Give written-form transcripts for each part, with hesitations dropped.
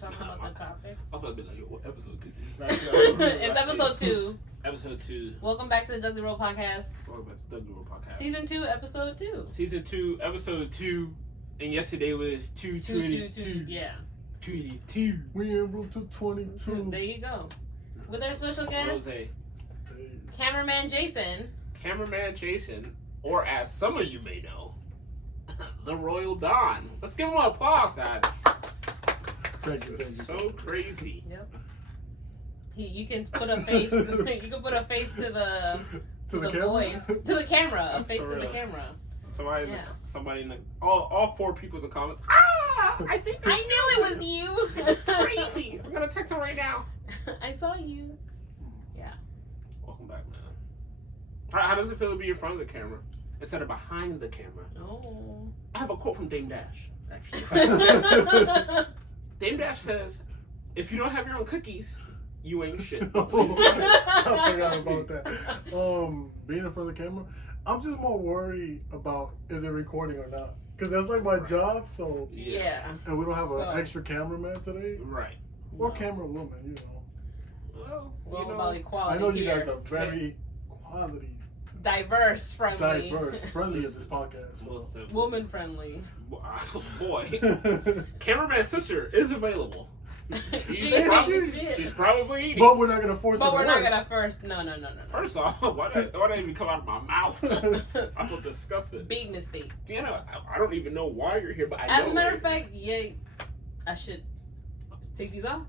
talking about the topics. I was about to be like, yo, what episode this is? It's episode 2. Episode 2. Welcome back to the Dudley Roll Podcast. Welcome back to the Dudley Roll Podcast. Season 2, episode 2. Season 2, episode 2. And yesterday was 222. Yeah. 22. We in route to 22. There you go. With our special guest, Rose. CameraMan Jason. CameraMan Jason, or as some of you may know, the Royal Don. Let's give him an applause, guys. Thank you. So crazy. Yep. You can put a face. You can put a face to the voice, to the camera. A face to the camera. Somebody in the all 4 people in the comments. Ah! I think I knew it was you. That's crazy. I'm gonna text him right now. I saw you. Yeah. Welcome back, man. How does it feel to be in front of the camera instead of behind the camera? Oh. I have a quote from Dame Dash, actually. Dame Dash says, "If you don't have your own cookies, you ain't shit." I forgot about that. Being in front of the camera, I'm just more worried about is it recording or not, because that's like my job. So yeah. And we don't have an extra cameraman today, right? Or camera woman, you know. Well, about equality. I know you guys are very quality, diverse, friendly at this podcast. So. Woman friendly. Boy, cameraman's sister is available. She's probably eating. But we're not gonna force. But we're not gonna first. No. First off, why did that even come out of my mouth? I feel disgusted. Big mistake. Deanna, I don't even know why you're here, but I know. As a matter of fact, yeah, I should take these off.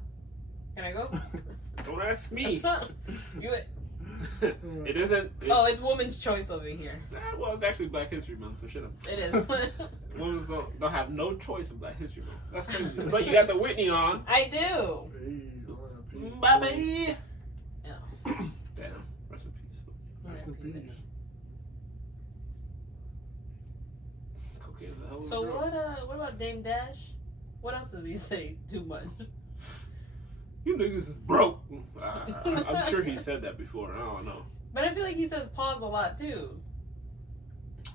Can I go? Don't ask me. It isn't. It's woman's choice over here. Well, it's actually Black History Month, so shut up. It is. Women don't have no choice in Black History Month. That's crazy. But you got the Whitney on. I do. Bye bye. Yeah. Damn. Rest in peace. Rest in peace. Cocaine's a hell of a So drug. what about Dame Dash? What else does he say too much? You niggas is broke. I'm sure he said that before. I don't know. But I feel like he says pause a lot too.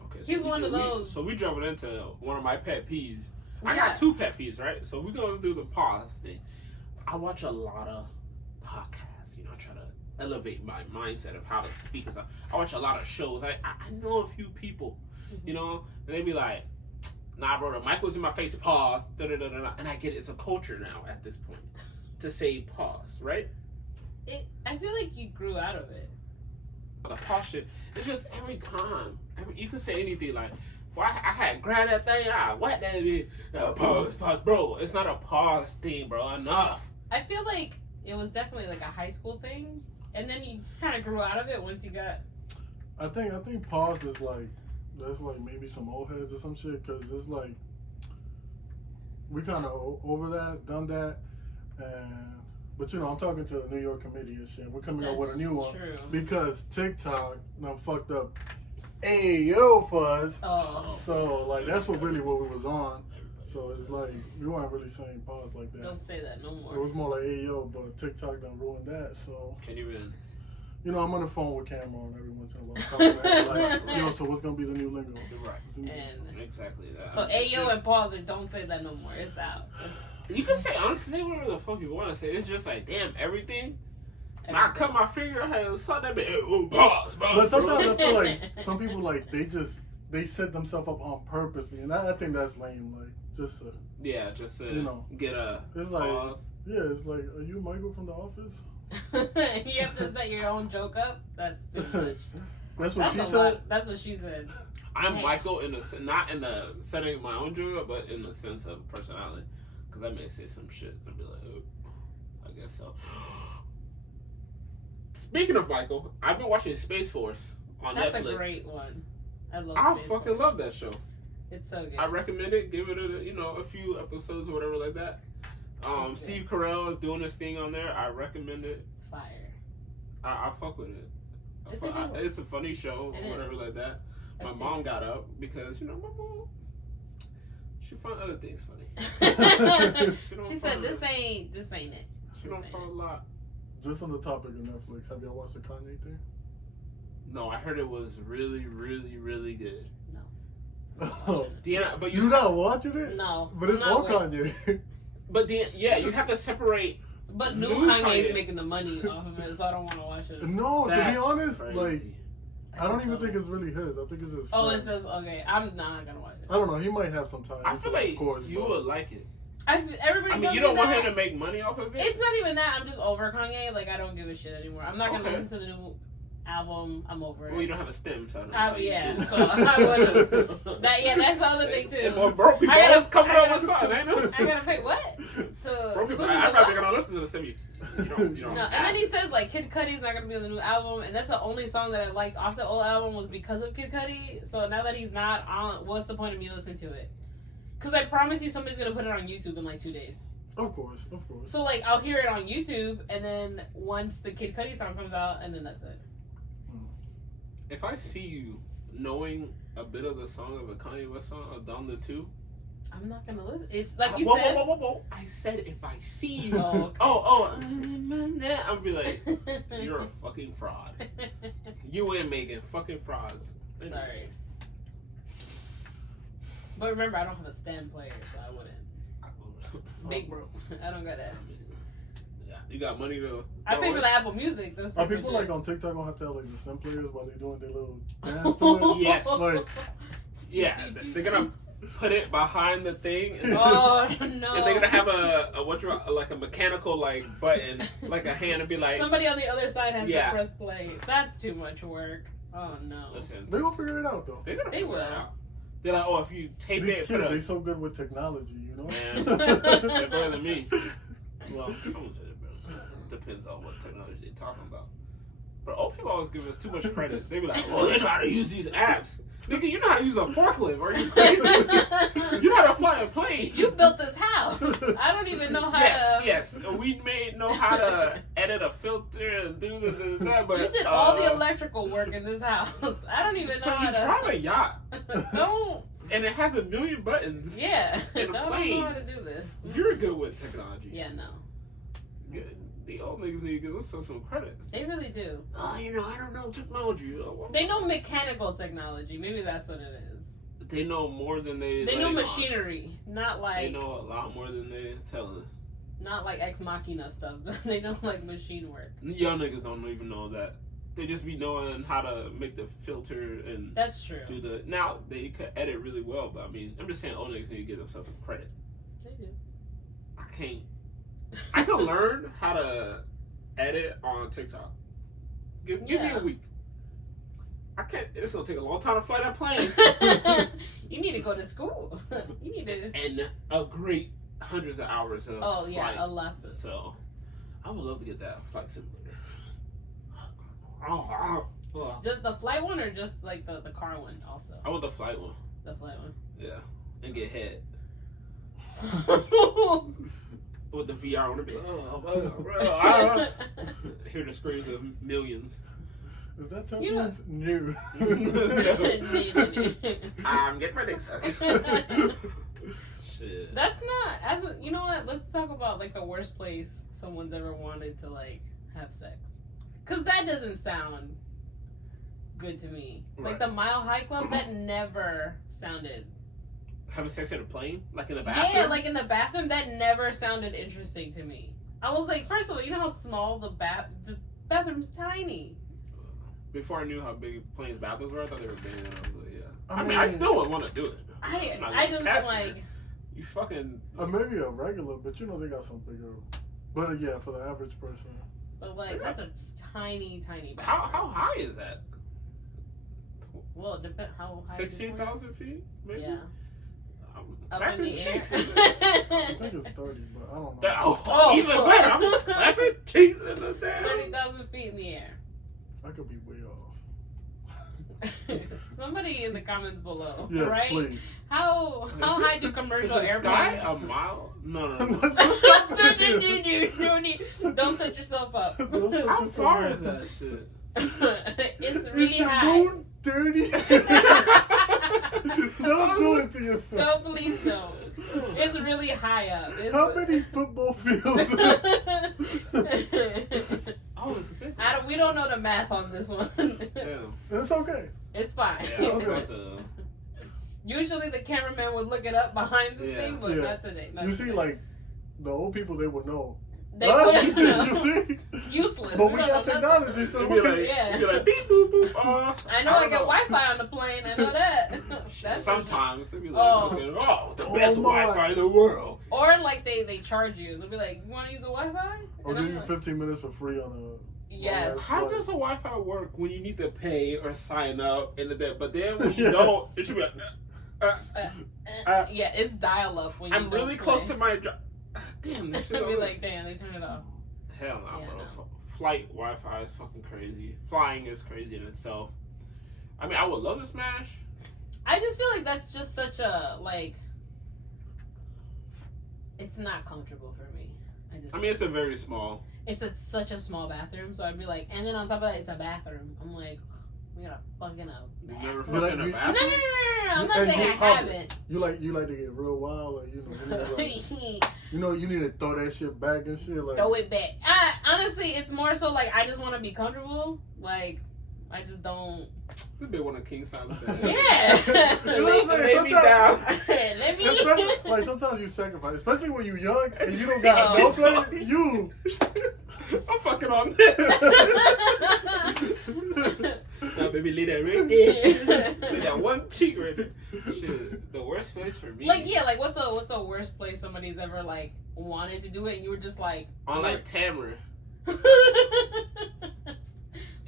Okay, so he's one of those. So we jumping into one of my pet peeves. Yeah. I got 2 pet peeves, right? So we're gonna do the pause thing. I watch a lot of podcasts. I try to elevate my mindset of how to speak. I watch a lot of shows. I know a few people, and they be like, "Nah, bro, the mic was in my face. Pause." And I get it. It's a culture now at this point to say pause, right? I feel like you grew out of it. The pause shit. It's just every time. You can say anything like, "Well, I had grabbed that thing. What that is? Pause, bro." It's not a pause thing, bro. Enough. I feel like it was definitely like a high school thing, and then you just kind of grew out of it once you got. I think pause is like that's like maybe some old heads or some shit, because it's like we kind of over that, done that, but I'm talking to the New York committee and shit. We're coming up with a new one because TikTok done fucked up. Ayo fuzz. Oh. So like that's what we was on. So it's like we weren't really saying pause like that. Don't say that no more. It was more like ayo, but TikTok done ruined that. So Can you even? I'm on the phone with camera on every once in a while. Like, so what's gonna be the new lingo? Right. And exactly that. So ayo and pause it. Don't say that no more. It's out. You can say honestly whatever the fuck you want to say. It's just like damn everything. I cut my finger. I had fuck that bit. Pause. But sometimes I feel like some people like they set themselves up on purposely, and I think that's lame. Like just to, just to get a it's pause. Like it's like, are you Michael from The Office? You have to set your own joke up. That's too much. That's what she said. That's what she said. I'm Michael not in the setting of my own joke, but in the sense of personality. Because I may say some shit and be like, oh, I guess so. Speaking of Michael, I've been watching Space Force on Netflix. That's a great one. I love Space fucking Force. love that show. It's so good. I recommend it. Give it a few episodes or whatever like that. Steve Carell is doing this thing on there. I recommend it. Fire. I fuck with it. It's a funny show or whatever like that. My mom got up because my mom, she found other things funny. She said this ain't it. She don't find a lot. Just on the topic of Netflix, have y'all watched the Kanye thing? No, I heard it was really, really, really good. No. Oh. Deanna, but you're not watching it? No. But it's all Kanye. But then, you have to separate. But new Kanye is making the money off of it, so I don't want to watch it. No, to be honest, crazy. like, I don't even think it's really his. I think it's his. Oh, it's just okay. I'm not gonna watch it. I don't know. He might have some time. I feel like you would like it. Everybody. You don't want him to make money off of it. It's not even that. I'm just over Kanye. Like I don't give a shit anymore. I'm not gonna listen to the new album. I'm over it. Well, you don't have a stem, so yeah. So I wouldn't. That's the other thing too. Well, broke people always coming up with something, ain't it? I gotta pay what? Broke people. I'm not gonna listen to the stem. You don't. No, and then he says like Kid Cudi's not gonna be on the new album, and that's the only song that I liked off the old album was because of Kid Cudi. So now that he's not on, what's the point of me listening to it? Because I promise you somebody's going to put it on YouTube in like 2 days. Of course. So like I'll hear it on YouTube, and then once the Kid Cudi song comes out, and then that's it. If I see you knowing a bit of the song of a Kanye West song, of Down the Two, I'm not going to listen. It's like you said. Whoa. I said if I see you. Oh, okay. I'll be like, you're a fucking fraud. You and Megan, fucking frauds. Sorry. But remember, I don't have a stem player, so I wouldn't. Big bro. I don't got that. Yeah, you got money to. I pay for the Apple Music. That's Are people like on TikTok gonna have to have like the stem players while they're doing their little dance to it? Yes. Like, yeah, they're gonna put it behind the thing. And, no. And they're gonna have a mechanical like button, like a hand, and be like. Somebody on the other side has to press play. That's too much work. Oh no. Listen, they gonna figure it out though. They're gonna figure it out. They're like, if you tape these it, kids, they so good with technology, you know. Man, they're better than me. Well, I won't say they're better. Depends on what technology they're talking about. But old people always give us too much credit. They be like, they know how to use these apps. Nigga, you know how to use a forklift. Are you crazy? You know how to fly a plane. You built this house. I don't even know how to. Yes. We may know how to edit a filter and do this and that, but... You did all the electrical work in this house. I don't even know how to... So you drive a yacht. Don't... And it has 1 million buttons. Yeah. And a plane. I don't know how to do this. You're good with technology. Yeah, no. The old niggas need to give us some credit. They really do. I don't know technology. They know mechanical technology. Maybe that's what it is. They know more than they know machinery. Not like... They know a lot more than they tell us. Not like Ex Machina stuff. They know like machine work. Young niggas don't even know that. They just be knowing how to make the filter and... That's true. Now, they could edit really well, but I mean, I'm just saying old niggas need to give themselves some credit. They do. I can learn how to edit on TikTok. Give me a week. I can't. It's gonna take a long time to fly that plane. You need to go to school. You need to. And a great hundreds of hours of flight. A lot of. So, I would love to get that flight simulator. Just the flight one, or just like the car one also? I want the flight one. The flight one. Yeah, and get head. With the VR on the bit. Hear the screams of millions. Is that turbulence? No. I'm getting ready. Shit. That's not you know what? Let's talk about like the worst place someone's ever wanted to like have sex, because that doesn't sound good to me. Right. Like the Mile High Club, that never sounded. Having sex in a plane? Like in the bathroom? Yeah, like in the bathroom, that never sounded interesting to me. I was like, first of all, you know how small the bathroom's tiny. Before I knew how big planes' bathrooms were, I thought they were big. And I was like, yeah. I mean, I still would want to do it. I just been like... You fucking... maybe a regular, but you know they got some bigger... But yeah, for the average person. But like, that's a tiny, tiny bathroom. How high is that? Well, it depends how high. 16,000 feet, maybe? Yeah. Up in the air. I think it's 30, but I don't know. Even better. I'm clapping cheeks in the damn. 30,000 feet in the air. I could be way off. Somebody in the comments below, yes, right? Please. How high do commercial airplanes? Sky a mile? No. Don't set yourself up. How far is that shit? It's really high. Moon dirty? Don't do it to yourself. No, please don't. It's really high up. How many football fields? We don't know the math on this one. Damn. It's okay. It's fine. Yeah, okay. Usually the cameraman would look it up behind the thing, but that's a day. You see, like the old people, they would know. They would know. You see? Useless. But we got technology, so You'd we be like, Yeah. you'd be like, beep, boop, boop. I know I get Wi-Fi on the plane. I know that. That's Sometimes it'd be like, the best my. Wi-Fi in the world. Or like they charge you. They'll be like, you want to use the Wi-Fi? Or give you 15 minutes for free on a. Yes. How does a Wi-Fi work when you need to pay or sign up and but then when you don't, it should be like, yeah, it's dial-up when you I'm really close to my job. Damn, this shit I'll be over. like, damn, they turn it off. Hell no, Yeah, bro. no. Flight Wi-Fi is fucking crazy. Flying is crazy in itself. I mean, I would love to smash. I just feel like that's just such a, like, it's not comfortable for me. I mean, it's a very small. It's such a small bathroom, so I'd be like, and then on top of that, it's a bathroom. I'm like, we got a fucking You've never bathroom. fucked in a No, bathroom? I'm not saying I haven't. You like to get real wild, like you need to throw that shit back and shit. Like Throw it back. Honestly, it's more so like I just want to be comfortable. Like, I just don't. This bitch want a king size bed. Yeah. You know what I'm saying? Lay me down. Let me. Especially, like sometimes you sacrifice, especially when you're young and you don't got no place. You. I'm fucking on this. No, baby, lay that right there. Lay that one cheek right there. Shit, the worst place for me. Like, yeah, like what's a worst place somebody's ever like wanted to do it and you were just like on like Tamarind.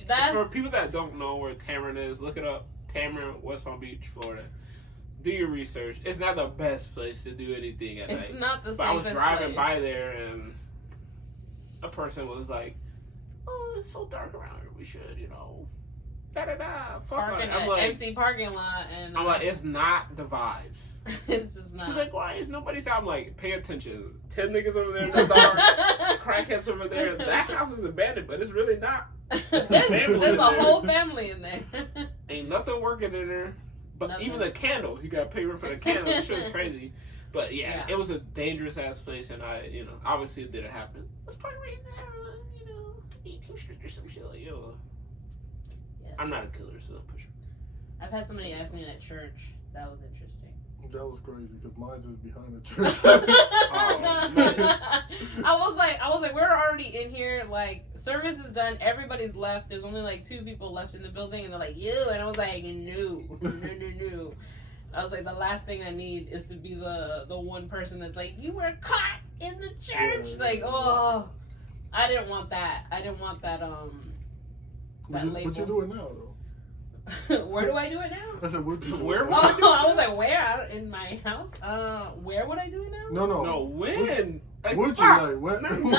That's For people that don't know where Tamarind is, look it up. Tamarind, West Palm Beach, Florida. Do your research. It's not the best place to do anything at night. it's not the But I was safest driving place. by there and a person was like, "Oh, it's so dark around here. We should, da da da." Fuck Park on in it. I'm an like, empty parking lot and I'm like, it's not the vibes. it's just not. She's like, why is nobody out? I'm like, pay attention. 10 niggas over there in the dark, crackheads over there. That house is abandoned, but it's really not. there's family a in there. whole family in there. Ain't nothing working in there. But Nothing. even the candle, you got to pay for the candle. This shit is crazy. But yeah, Yeah. it was a dangerous ass place, and I, obviously it didn't happen. Let's park right there, 18th Street or some shit like, yo. Yeah. I'm not a killer, so don't push me. I've had somebody ask me at church. That was interesting. That was crazy because mine's is behind the church. Oh, man. I was like, we're already in here. Like, service is done. Everybody's left. There's only like 2 people left in the building, and they're like, "You," and I was like, "No." I was like, the last thing I need is to be the one person that's like, "You were caught in the church." Yeah. Like, oh, I didn't want that. I didn't want that. That label. What you doing now though? Where do I do it now? I said, what you doing? Where? now? Oh, I was like, where? In my house? Where would I do it now? No, when? Like, Would you fuck. like what? No. Would you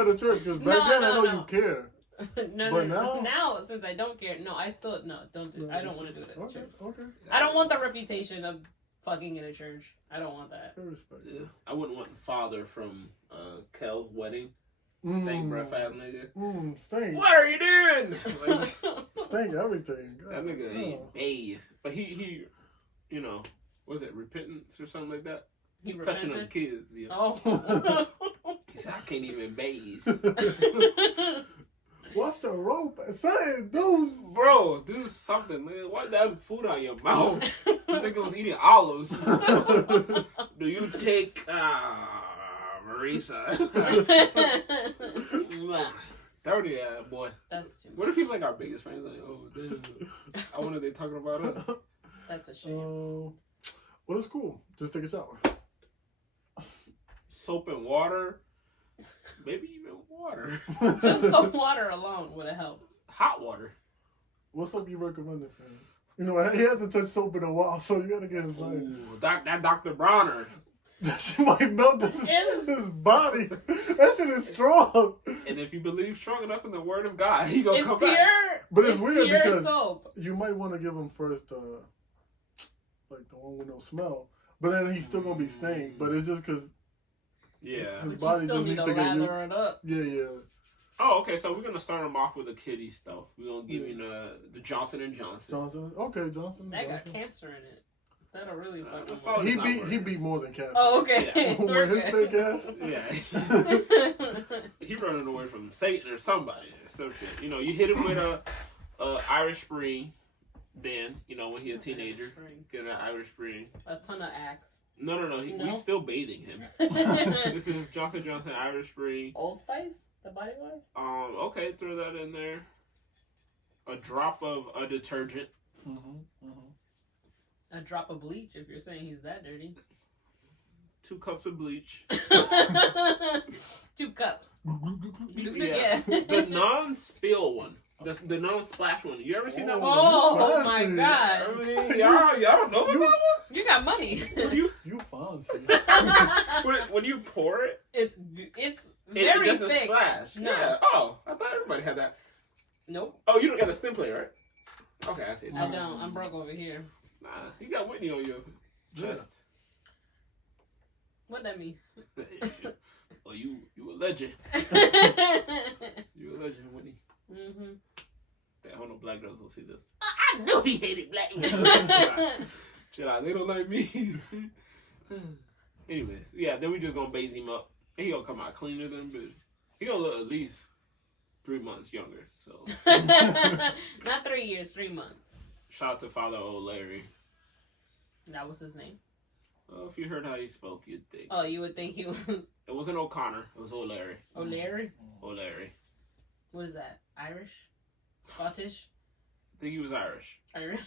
at a church? Because back No, then no, I know no. you care. No. Now, since I don't care, no, I still don't do. I don't want to do it at Okay, church. okay. I don't want the reputation of fucking in a church. I don't want that. I respect. Yeah, I wouldn't want the father from Kel's wedding. Stank breath ass nigga. Stink. What are you doing? Like, Stink everything. that nigga Yeah. ain't days. But he, was it repentance or something like that? He Touching them repented? kids. Yeah. Oh. He said, I can't even bathe. Watch the rope. Say, dude. Bro, do something, man. Why that food out your mouth? The nigga was eating olives. Do you take Marisa? 30 boy. That's too much. What if he's like our biggest friend? Like, oh, damn. I wonder if they talking about us. That's a shame. Well, it's cool. Just take a shower. Soap and water. Maybe even water. Just the water alone would have helped. Hot water. What soap you recommending, fam? You know, he hasn't touched soap in a while, so you gotta get his life. Ooh, that Dr. Bronner. That shit might melt his body. That shit is strong. And if you believe strong enough in the word of God, he gonna It's come pure. back. But it's weird pure because soap. you might want to give him first, like the one with no smell. But then he's still gonna be stained. But it's just because Yeah. his But body you still just need needs to to get lather it up. Yeah. Oh, okay. So we're gonna start him off with the kiddie stuff. We're gonna give you the Johnson and Johnson. Johnson. Okay, Johnson. That got Johnson. cancer in it. That'll really fuck the him fault up. is He not beat working. more than Cass. Oh, okay. Yeah. With his Okay. fake ass. Yeah. He running away from Satan or somebody or some shit. You hit him with a Irish Spring. Then when he a teenager, get an Irish Spring. A ton of axe. No. He's still bathing him. This is Johnson Johnson Irish Spring. Old Spice, the body wash. Okay, throw that in there. A drop of a detergent. A drop of bleach, if you're saying he's that dirty. 2 cups of bleach. 2 cups. Yeah. The non-spill one. The non-splash one. You ever seen that one? Oh my god. I mean, y'all don't know about that one? You got money. You fancy. When you pour it, It's very it doesn't thick. splash. No. Yeah. Oh, I thought everybody had that. Nope. Oh, you don't got a stem plate, right? Okay, I see it. I don't. I'm broke over here. Nah, you got Whitney on your chest. What that mean? Oh, you a legend. You a legend, Whitney. Mm-hmm. I don't know black girls will see this. I knew he hated black men. Shit, they don't like me. Anyways, yeah, then we just gonna base him up. And he gonna come out cleaner than bitch. He gonna look at least 3 months younger. So Not 3 years, 3 months. shout out to Father Old Larry. That was his name. Well, if you heard how he spoke, you'd think. Oh, you would think he was It wasn't O'Connor. It was Old Larry. O'Leary? Old Larry. What is that? Irish? Scottish? I think he was Irish. Irish?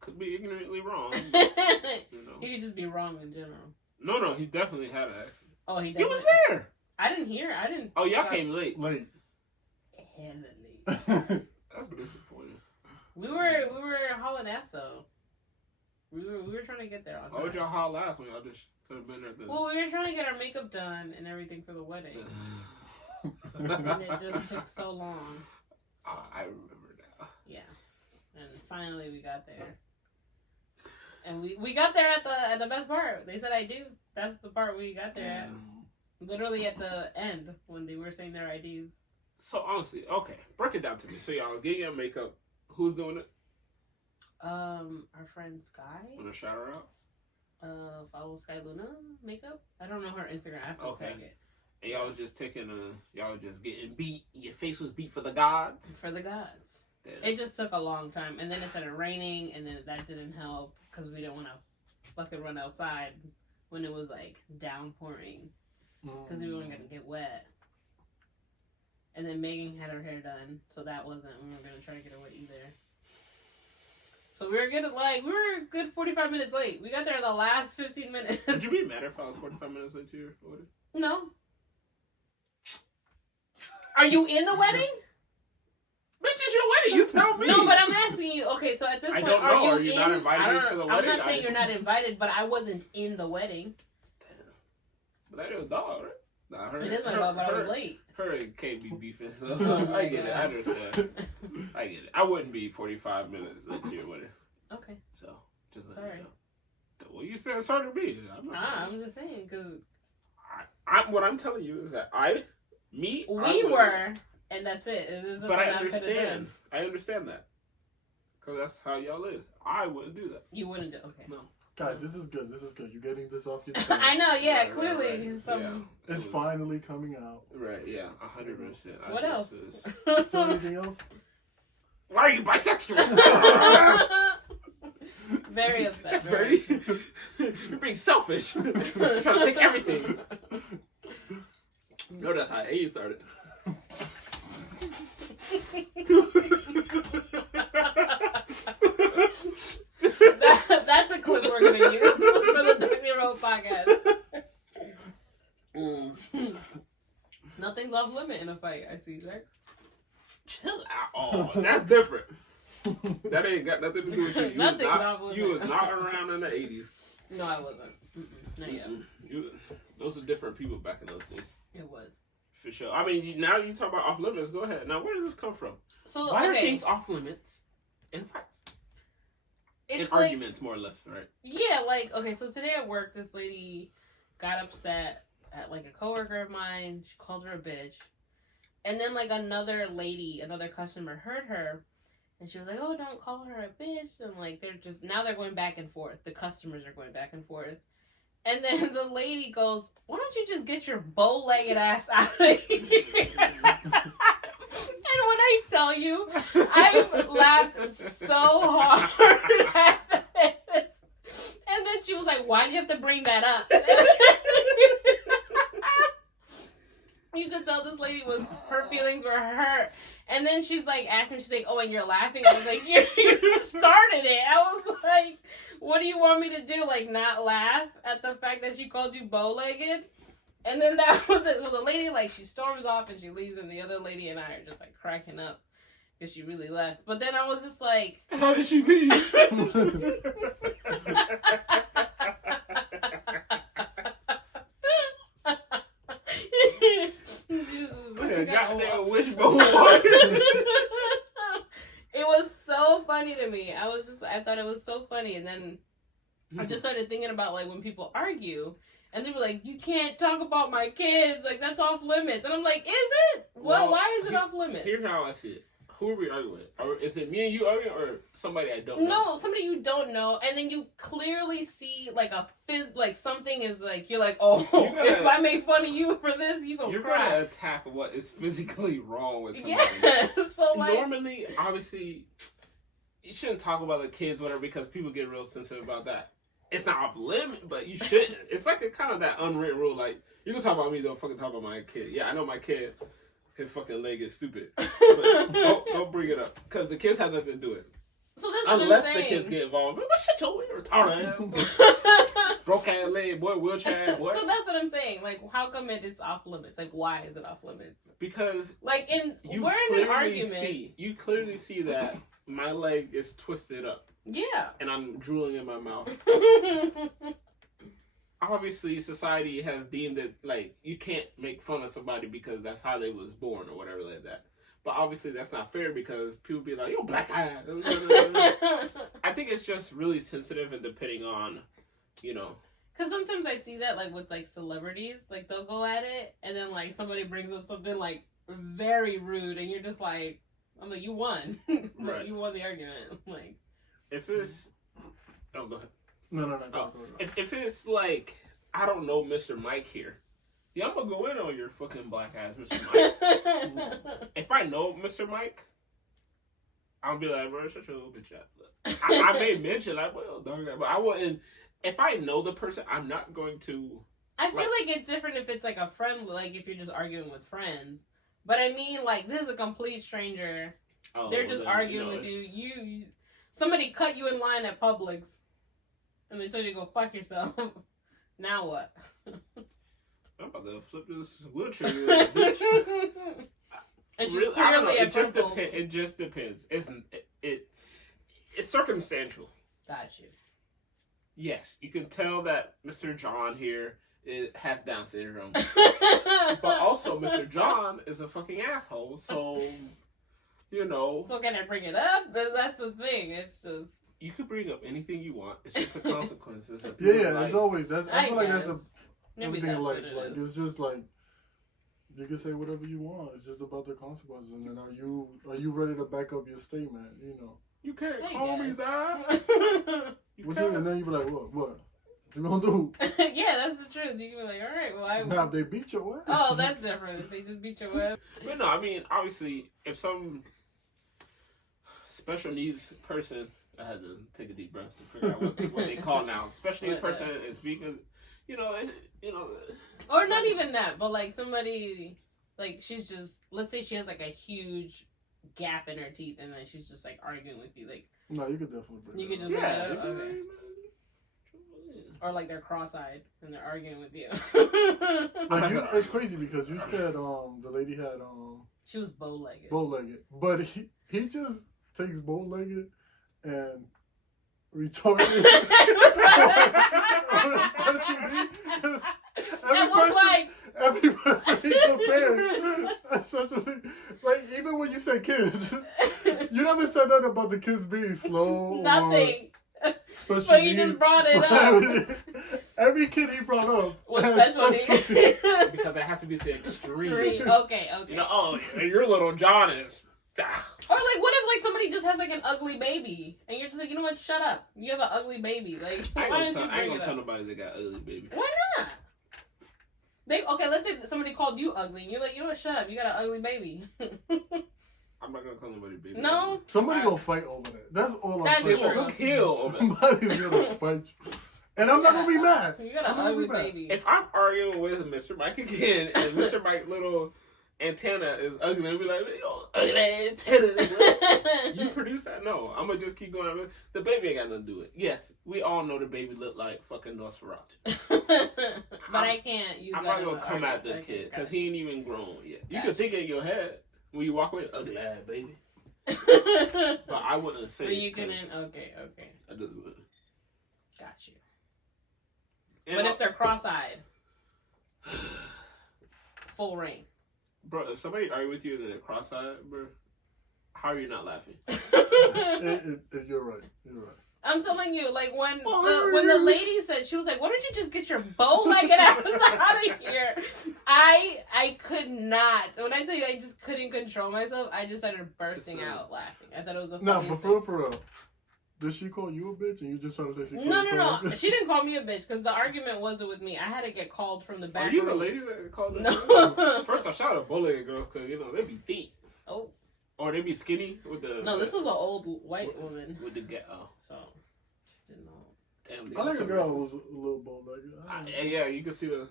Could be ignorantly wrong. You know. He could just be wrong in general. No, he definitely had an accent. Oh, he He definitely... was there. I didn't hear. I didn't... Oh, y'all came late. Late. Hella late. That's disappointing. We were hauling ass though. We were trying to get there on time. Why would y'all haul last when y'all just could have been there? Well, we were trying to get our makeup done and everything for the wedding, and it just took so long. I remember now. Yeah, and finally we got there, and we got there at the best part. They said I do. That's the part we got there at. Literally at the end when they were saying their IDs. So honestly, okay, break it down to me. So y'all getting your makeup. Who's doing it? Our friend Sky. Want to shout her out? Follow Sky Luna makeup. I don't know her Instagram. I have to tag it. And y'all was just y'all was just getting beat. Your face was beat for the gods. For the gods. Damn. It just took a long time, and then it started raining, and then that didn't help because we didn't want to fucking run outside when it was like downpouring because we weren't gonna get wet. And then Megan had her hair done, so that wasn't. We weren't gonna try to get her wet either. So we were a good 45 minutes late. We got there the last 15 minutes. Would you be mad if I was 45 minutes late to your order? No. Are you in the wedding? Bitch, it's your wedding. You tell me. No, but I'm asking you. Okay, so at this point, don't know. are you not in? invited me to the I'm wedding? not saying you're not invited, but I wasn't in the wedding. But that is dog, right? Nah, It is my dog, but I was late. Her and Kate be beefing, so I get it. I understand. I get it. I wouldn't be 45 minutes late to your wedding. Okay. So, just let Sorry. me know. Well, you said sorry to me. I'm just saying, because... What I'm telling you is that we were, and that's it. It is but I understand. I understand that. Because that's how y'all is. I wouldn't do that. You wouldn't do okay. No. Guys, this is good. This is good. You're getting this off your chest. I know, yeah, Right, clearly. right. Some... Yeah. It's finally coming out. Right, yeah, 100%. What else? Is there anything else? Why are you bisexual? Very upset. That's very... You're being selfish. You're trying to take everything. No, that's how hate started. That's a clip we're going to use for the Darkly Road podcast. Nothing's off limit in a fight, I see, Zach. Chill out. Oh, that's different. That ain't got nothing to do with you. You was not around in the 80s. No, I wasn't. Not yet. Those are different people back in those days. It was. For sure. I mean, now you talk about off limits. Go ahead. Now, where did this come from? So, why are things off limits in fights? In arguments, more or less, right? Yeah, okay, so today at work, this lady got upset at, a coworker of mine. She called her a bitch. And then, another customer heard her. And she was like, oh, don't call her a bitch. And, they're going back and forth. The customers are going back and forth. And then the lady goes, why don't you just get your bow-legged ass out of here? And when I tell you, I laughed so hard at this. And then she was like, like, why'd you have to bring that up? You could tell this lady her feelings were hurt. And then she's like, asking, she's like, oh, and you're laughing? I was like, you started it. I was like, what do you want me to do? Like, not laugh at the fact that she called you bow-legged? And then that was it. So the lady, like, she storms off and she leaves, and the other lady and I are just, like, cracking up because she really left. But then I was just like... How did she leave? Goddamn wishbone. It was so funny to me. I thought it was so funny. And then I just started thinking about, like, when people argue... And they were like, you can't talk about my kids. Like, that's off limits. And I'm like, is it? Well, why is it off limits? Here's how I see it. Who are we arguing with? Or is it me and you arguing or somebody I don't know? No, somebody you don't know. And then you clearly see, like, like, something is, like, you're like, oh, if I make fun of you for this, you're going to cry. You're going to attack what is physically wrong with somebody. Yeah. So, like... Normally, obviously, you shouldn't talk about the kids, whatever, because people get real sensitive about that. It's not off limit, but you shouldn't. It's like a kind of that unwritten rule. Like, you can talk about me, don't fucking talk about my kid. Yeah, I know my kid, his fucking leg is stupid. But don't bring it up. Because the kids have nothing to do with it. So that's Unless what I'm the saying. kids get involved. But shut your retarded ass. Broke hand leg, boy, wheelchair, boy. So that's what I'm saying. Like, how come it's off limits? Like, why is it off limits? Because... Like, we're in an argument. You clearly see that my leg is twisted up. Yeah. And I'm drooling in my mouth. Obviously, society has deemed it, like, you can't make fun of somebody because that's how they was born or whatever like that. But obviously, that's not fair because people be like, yo, black eye. I think it's just really sensitive and depending on, you know. Because sometimes I see that, like, with, like, celebrities. Like, they'll go at it, and then, like, somebody brings up something, like, very rude, and you're just like, I'm like, you won. Right. You won the argument. Like... If it's... Oh, go ahead. No. Oh, if it's like, I don't know, Mr. Mike here. Yeah, I'm going to go in on your fucking black ass, Mr. Mike. If I know Mr. Mike, I'll be like, bro, shut your little bitch up. I may mention, like, well, darn it, but I wouldn't... If I know the person, I'm not going to... I feel like it's different if it's like a friend, like if you're just arguing with friends. But I mean, like, this is a complete stranger. Oh, they're just arguing with you. Somebody cut you in line at Publix, and they told you to go fuck yourself. Now what? I'm about to flip this wheelchair, bitch. It's just clearly it just depends. It's circumstantial. Got you. Yes, you can tell that Mr. John here has Down syndrome, but also Mr. John is a fucking asshole. So. You know. So can I bring it up? That's the thing. It's just... You can bring up anything you want. It's just the consequences. Yeah, it's always... I feel like that's everything in life. Like, it's just like... You can say whatever you want. It's just about the consequences. And then are you ready to back up your statement? You know. You can't call me that. And then you be like, what? What you gonna do? Yeah, that's the truth. You can be like, all right, well, now if they beat your ass. Oh, that's different. If they just beat your ass. But no, I mean, obviously, if some special needs person, I had to take a deep breath to figure out what they call now. Special needs person is speaking, or not even that, but like somebody, like she's just, let's say she has like a huge gap in her teeth, and then she's just like arguing with you, like. No, you could definitely bring. You could just bring it up. Okay. Or like they're cross-eyed and they're arguing with you. Like it's crazy because you said the lady had she was bow-legged. But he just takes bow-legged and retarded. Every person he compares, especially like even when you say kids, you never said nothing about the kids being slow. Nothing. But you just brought it up. Every kid he brought up was special needs. Because it has to be the extreme. Okay. You know, your little John is. Or like, what if like somebody just has like an ugly baby, and you're just like, you know what? Shut up. You have an ugly baby. Like, I ain't gonna tell nobody they got ugly baby. Why not? Let's say somebody called you ugly, and you're like, you know what? Shut up. You got an ugly baby. I'm not gonna call nobody baby. No. Somebody gonna fight over that. That's all I'm saying. True. Kill. Somebody's gonna fight you. And I'm not gonna be mad. You got I'm an not gonna be ugly mad. baby. If I'm arguing with Mr. Mike again, and Mr. Mike's little antenna is ugly, I'll be like, yo, ugly antenna. You produce that? No, I'm gonna just keep going. The baby ain't got nothing to do it. Yes, we all know the baby look like fucking Nosferatu. But I can't use I'm that. not gonna come at the kid because he ain't even grown yet. You can think it in your head when you walk away, ugly ass baby. But I wouldn't say. But you couldn't. Okay. I just wouldn't. Got you. And But if they're cross-eyed, full reign. Bro, if somebody argue with you and they're cross-eyed, bro, how are you not laughing? You're right. I'm telling you, like when the lady said, she was like, "Why don't you just get your bow-legged ass out of here?" I could not. When I tell you, I just couldn't control myself. I just started bursting out laughing. I thought it was the funniest No, but for real. Did she call you a bitch and you just trying to say she called you a No. bitch? She didn't call me a bitch because the argument wasn't with me. I had to get called from the back Are you room. the lady that called them? No. First, I shout at bow-legged girls because, they be thick. Oh. Or they be skinny with the... No, this was an old white woman. With the ghetto. So, she didn't know. Damn, I think a girl was a little bow-legged. Yeah, you can see the...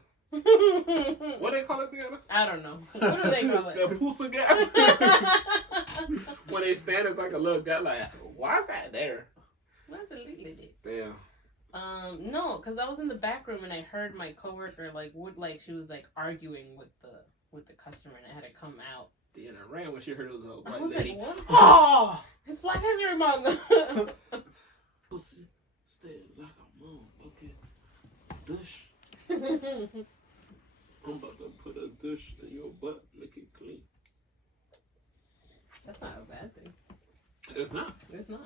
What they call it together? I don't know. What do they call it? The pussy gap. When they stand, it's like a little guy. Like, why is that there? What's a little bit? Damn. No, because I was in the back room and I heard my coworker she was like arguing with the customer and I had to come out. Then I ran when she heard it was a I white was lady. like, what? Oh! It's Black History Month. Pussy, stay like a moon. Okay. Dush. I'm about to put a dish in your butt, make it clean. That's not a bad thing. It's not. It's not.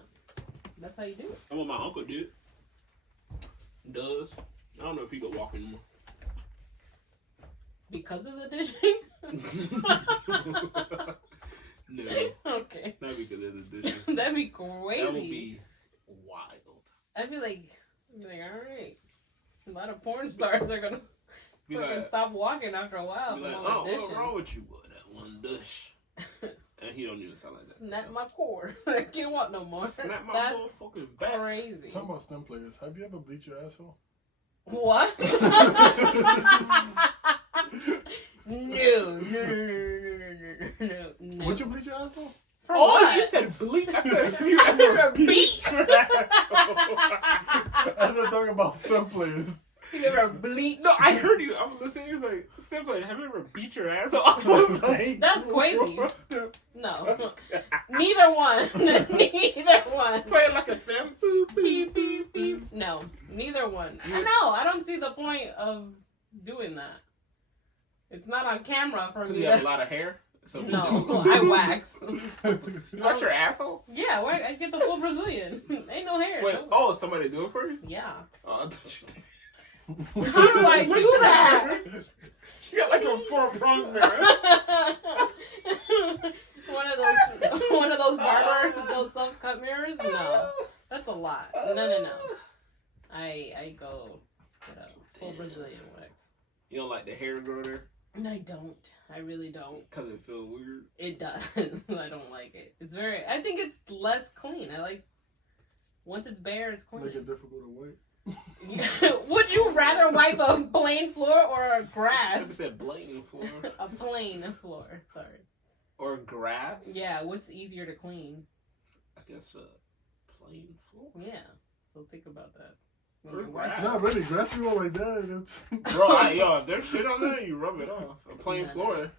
That's how you do it. That's what my uncle did. Does. I don't know if he could walk anymore. Because of the dishing? No. Okay. Not because of the dishing. That'd be crazy. That would be wild. I'd be like, alright. A lot of porn stars are gonna Be fucking like, stop walking after a while. be From like, all oh, that what's dishing. wrong with you, boy? That one dish. And he don't even sound like that. Snap my cord. I can't want no more. Snap my That's motherfucking back. crazy. Talking about STEM players, have you ever bleached your asshole? What? No. Would you bleach your asshole? For Oh, what? you said bleach. I said you ever bleach your asshole. As I'm talking about STEM players. You ever bleach? No, I heard you. I'm listening. It's like, simple. Have you ever beat your asshole? I was like, That's crazy. No. Neither one. Neither one. Play it like a stem. Beep, beep, beep. No. Neither one. No, I don't see the point of doing that. It's not on camera for Because me. you have a lot of hair. So No, I wax. You wax your asshole? Yeah, I get the full Brazilian. Ain't no hair. Wait, no. oh, somebody do it for you? Yeah. Oh, I thought you did. How do I do that? She got like a 4-pronged mirror. one of those barber, those self-cut mirrors? No. That's a lot. No. I go with a full Brazilian wax. You don't like the hair grow there? No, I don't. I really don't. Because it feels weird? It does. I don't like it. I think it's less clean. I like, once it's bare, it's clean. Make it difficult to wipe. Would you rather wipe a plain floor or a I grass? said plain floor. A plain floor, sorry. Or grass? Yeah, what's easier to clean? I guess plain floor. Yeah, so think about that. When Or you wipe- grass. Not really, grass you all like that. It's Bro, if there's shit on there, you rub it off. A plain No. floor.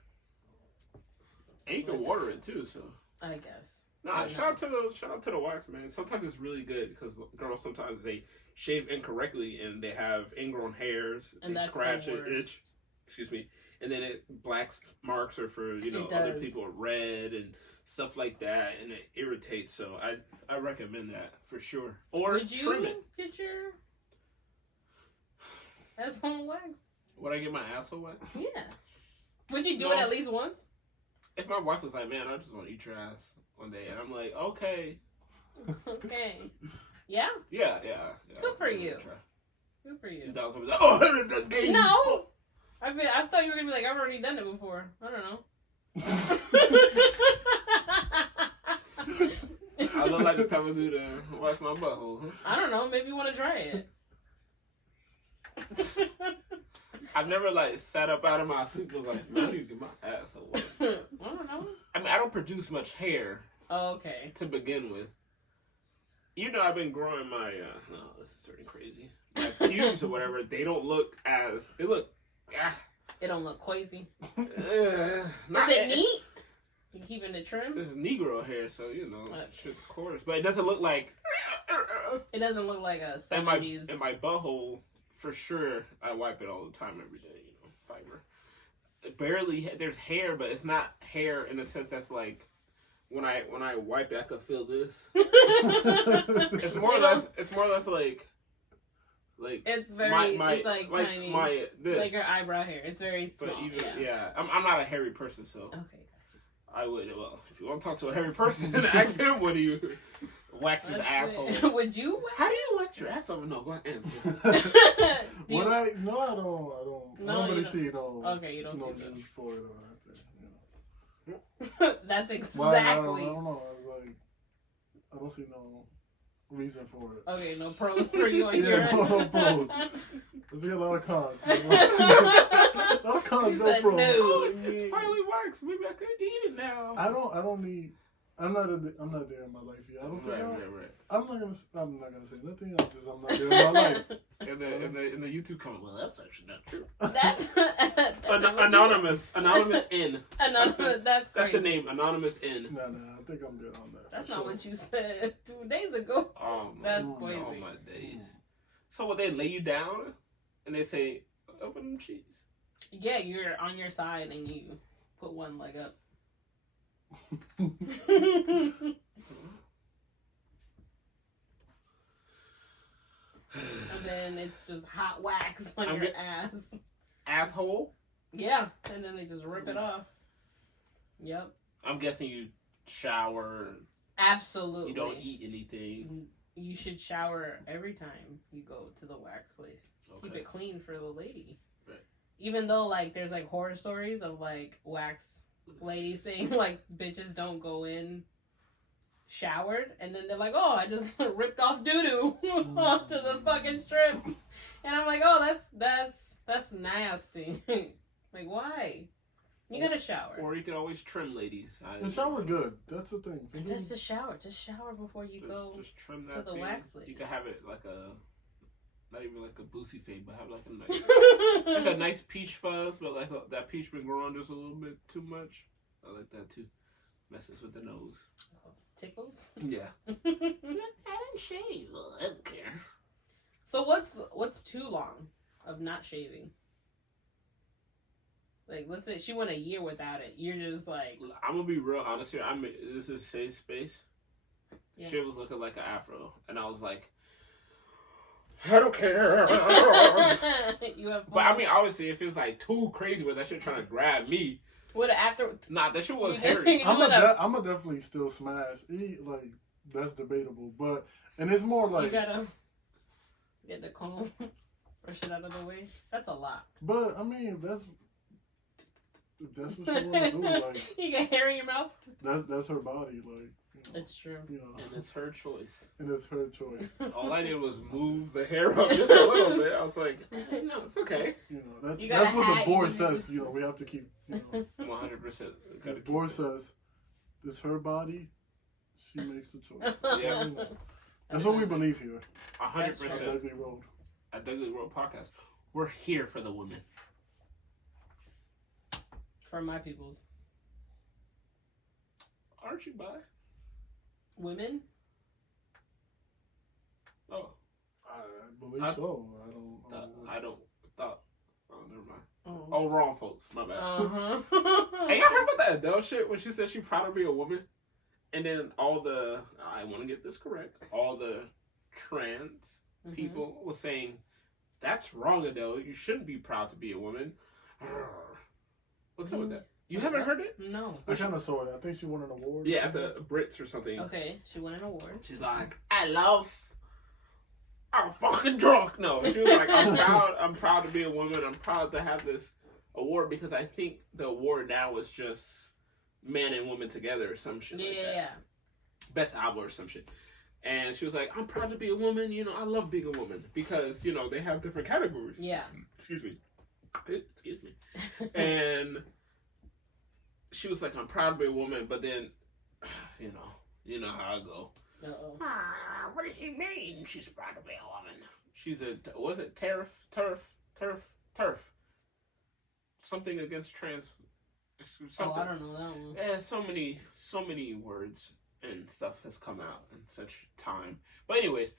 And you can water it too, so. I guess. Nah, No. shout out to the wax, man. Sometimes it's really good because girls sometimes they shave incorrectly and they have ingrown hairs. And they that's scratch the it, worst. itch. Excuse me. And then black marks are for It other does. people red and stuff like that, and it irritates. So I recommend that for sure. Or Would you trim it. get your asshole wax? Would I get my asshole wet? Yeah. Would you do No. it at least once? If my wife was like, "Man, I just want to eat your ass one day," and I'm like, "Okay, Okay. Yeah? yeah." Good for I'm gonna you. try. Good for you. You thought somebody was like, "Oh, the game." No! I thought you were gonna be like, I've already done it before. I don't know. I look like the type of dude to watch my butthole. Huh? I don't know. Maybe you want to try it. I've never like sat up out of my sleep and was like, man, I need to get my ass away. I don't know. I mean, I don't produce much hair. Oh, okay. To begin with. You know, I've been growing my, no, this is turning crazy. My pubes or whatever, they look, It don't look crazy. Is it neat? You keeping it trim? This is Negro hair, so, you know, shit's coarse. But it doesn't look like... It doesn't look like a 70s... And my butthole, for sure, I wipe it all the time every day, you know, fiber. Barely, there's hair, but it's not hair in the sense that's like... When I wipe it, I could feel this. It's more or less like it's very it's like tiny, this. like your eyebrow hair. It's very small. But even, I'm not a hairy person, so okay. I would if you want to talk to a hairy person, ask him. What do you wax his asshole? Would you? How do you wax your asshole? No, go ahead, answer. I don't really see no. Okay, you don't see use for it or anything. That's exactly. Well, I don't know. I don't see no reason for it. Okay, no pros for you on your no pros. There's a lot of cons. A lot of cons, no pros. No. Oh, it's finally waxed. Maybe I could eat it now. I don't need. I'm not there in my life yet. I don't think right. I'm not gonna say nothing else. Just I'm not there in my life. In the YouTube comment, well, that's actually not true. That's anonymous N. Anonymous. That's crazy. That's the name, Anonymous N. No, I think I'm good on that. That's not what you said 2 days ago. Oh my, that's crazy. Oh my days. So what, they lay you down and they say, open them cheeks. Yeah, you're on your side and you put one leg up. And then it's just hot wax on your ass. Asshole? Yeah, and then they just rip it off. Yep. I'm guessing you shower. Absolutely. You don't eat anything. You should shower every time you go to the wax place. Okay. Keep it clean for the lady. Right. Even though, like, there's, like, horror stories of, like, wax ladies saying, like, bitches don't go in showered, and then they're like, oh, I just ripped off doo-doo onto the fucking strip. And I'm like, oh, that's nasty. Like, why? You gotta shower. Or you can always trim, ladies. The shower good. That's the thing. Just to shower. Just shower before you go just trim that to the thing. wax lady. You can have it like not even like a boosie fade, but have like a nice peach fuzz, but like that peach been growing just a little bit too much. I like that too. Messes with the nose. Tickles? Yeah. I didn't shave. I don't care. So what's too long of not shaving? Like, let's say she went a year without it. You're just like... I'm going to be real honest here. This is a safe space. Yeah. Shit was looking like an afro. And I was like, I don't care. You have fun. But I mean, obviously, it feels like too crazy with that shit trying to grab me. What after? Nah, that shit was hairy. I'm gonna definitely still smash. Like, that's debatable. But, and it's more like... You gotta get the comb, brush it out of the way. That's a lot. But, I mean, that's what she want to do. Like, you get hair in your mouth. That's her body. Like, it's true. You know, and it's her choice. All I did was move the hair up just a little bit. I was like, no, it's okay. You know, that's what the board says. You know, we have to keep. 100%. The board says it's her body. She makes the choice. Yeah, that's what we believe here. 100%. At Dudley Road. At Dudley Road Podcast, we're here for the women. For my peoples. Aren't you bi? Women? Oh. I believe so. I don't. Oh, never mind. Oh, wrong, folks. My bad. Hey, y'all heard about that Adele shit when she said she's proud to be a woman? And then I want to get this correct, all the trans people was saying, that's wrong, Adele. You shouldn't be proud to be a woman. What's up with that? You haven't heard it? No. I kind of saw it. I think she won an award. Yeah, at the Brits or something. Okay, she won an award. She's like, I'm fucking drunk. No, she was like, I'm proud to be a woman. I'm proud to have this award because I think the award now is just man and woman together or some shit like that. Yeah. Best album or some shit. And she was like, I'm proud to be a woman. You know, I love being a woman. Because, you know, they have different categories. Yeah. Excuse me. And she was like, I'm proud to be a woman. But then, you know how I go. Uh-oh. What does she mean? She's proud to be a woman. She's a, was it turf? Something against trans. Something. Oh, I don't know that one. Yeah, so many words and stuff has come out in such time. But anyways,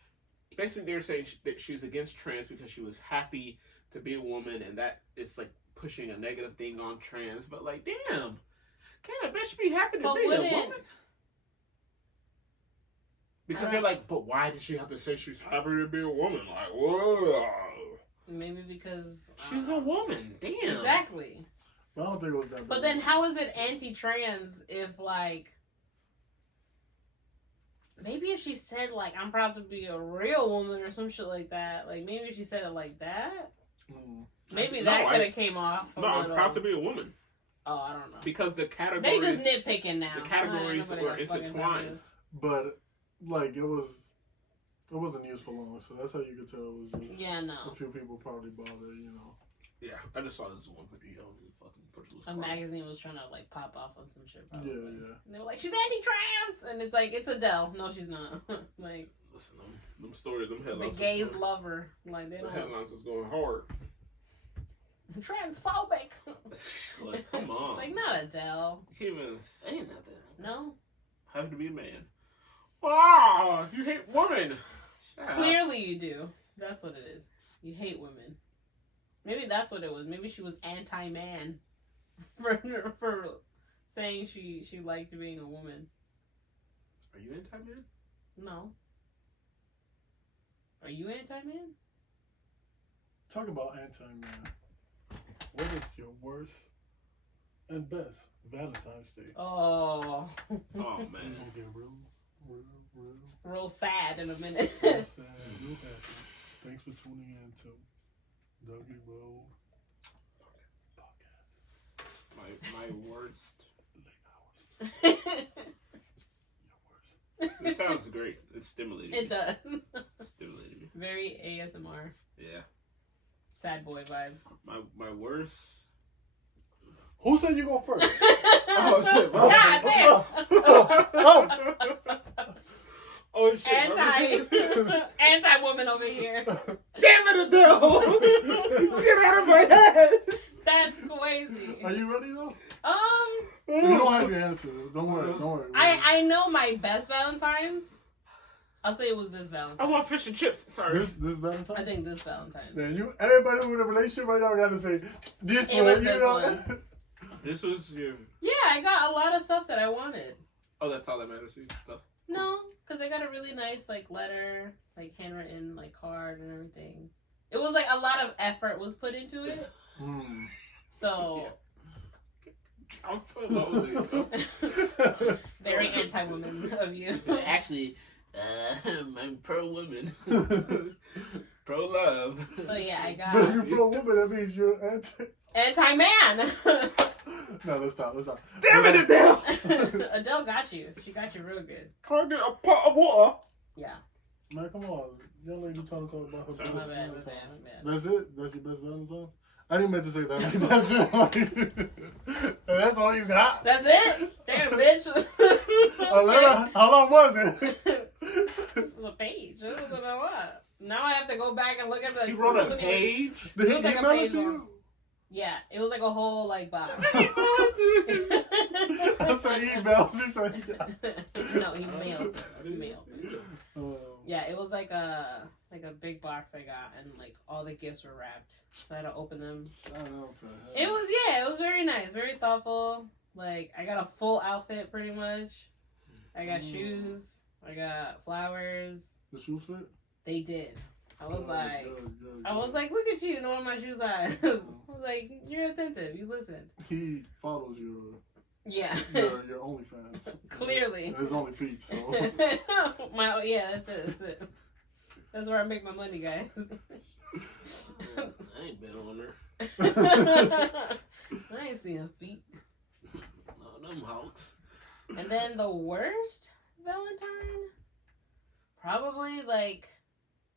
basically they were saying that she was against trans because she was happy to be a woman, and that is like pushing a negative thing on trans. But like, damn, can't a bitch be happy to be a woman? Because they're like, but why did she have to say she's happy to be a woman? Like, whoa. Maybe because she's a woman. Damn. Exactly. I don't think it was that. But then, how is it anti-trans if like? Maybe if she said like, I'm proud to be a real woman or some shit like that. Like maybe if she said it like that. Maybe that could have came off. I'm proud to be a woman. Oh, I don't know. Because the categories. They just nitpicking now. The categories were intertwined. But like it wasn't used for long, so that's how you could tell it was just a few people probably bothered, you know. Yeah, I just saw this one video. A magazine was trying to like pop off on some shit. Probably. Yeah. And they were like, she's anti-trans, and it's like, it's Adele. No, she's not. Like, listen, them stories, them headlines. The gays love her. Like they don't. The headlines was going hard. Transphobic. Like, come on. Like, not Adele. You can't even say nothing. No. Have to be a man. Wow, you hate women. Clearly you do. That's what it is. You hate women. Maybe that's what it was. Maybe she was anti-man for saying she liked being a woman. Are you anti-man? No. Are you anti-man? Talk about anti-man. What is your worst and best Valentine's Day? Oh man. Get real sad in a minute. Real sad, real happy. Thanks for tuning in to Dougie Road Podcast. My worst. Late hours. Your worst. It sounds great. It's stimulating. It does. It's stimulating me. Very ASMR. Yeah. Sad boy vibes. My worst. Who said you go first? Oh shit! God damn! Oh shit! Anti woman over here. Damn it, Adele! Get out of my head! That's crazy. Are you ready though? You don't have your answer. Don't worry. I know my best Valentine's. I'll say it was this Valentine's. I want fish and chips. Sorry. This Valentine's? I think this Valentine's. Then everybody with a relationship right now got to say this it one. Was this one. This was your. Yeah, I got a lot of stuff that I wanted. Oh, that's all that matters to you, stuff. No, because I got a really nice like letter, like handwritten, like card and everything. It was like a lot of effort was put into it. So. Very anti-woman of you. Actually, I'm pro-woman. Pro-love. So yeah, I got... But if you're pro-woman, that means you're anti-man! No, let's stop. Damn it, Adele! Adele got you. She got you real good. Can I get a pot of water? Yeah. Man, come on. Young lady trying to talk about her best Valentine. That's it? That's your best Valentine? I didn't mean to say that. Like, that's all you got? That's it? Damn, bitch. Okay. How long was it? It was a page. It was about what? Now I have to go back and look at the... You wrote a page? Did he like email it to you? Yeah, it was like a whole like box. I said email. She said No, he mailed it. Yeah, it was like a big box I got, and like all the gifts were wrapped, so I had to open them. It was very nice, very thoughtful. Like I got a full outfit pretty much. I got shoes. I got flowers. The shoes fit? They did. I was good. I was like, look at you, knowing my shoe size. I was like, you're attentive. You listened. He follows your your OnlyFans. Clearly. And his only feet, so. That's it. That's where I make my money, guys. I ain't been on her. I ain't seen her feet. No, them hawks. And then the worst Valentine? Probably like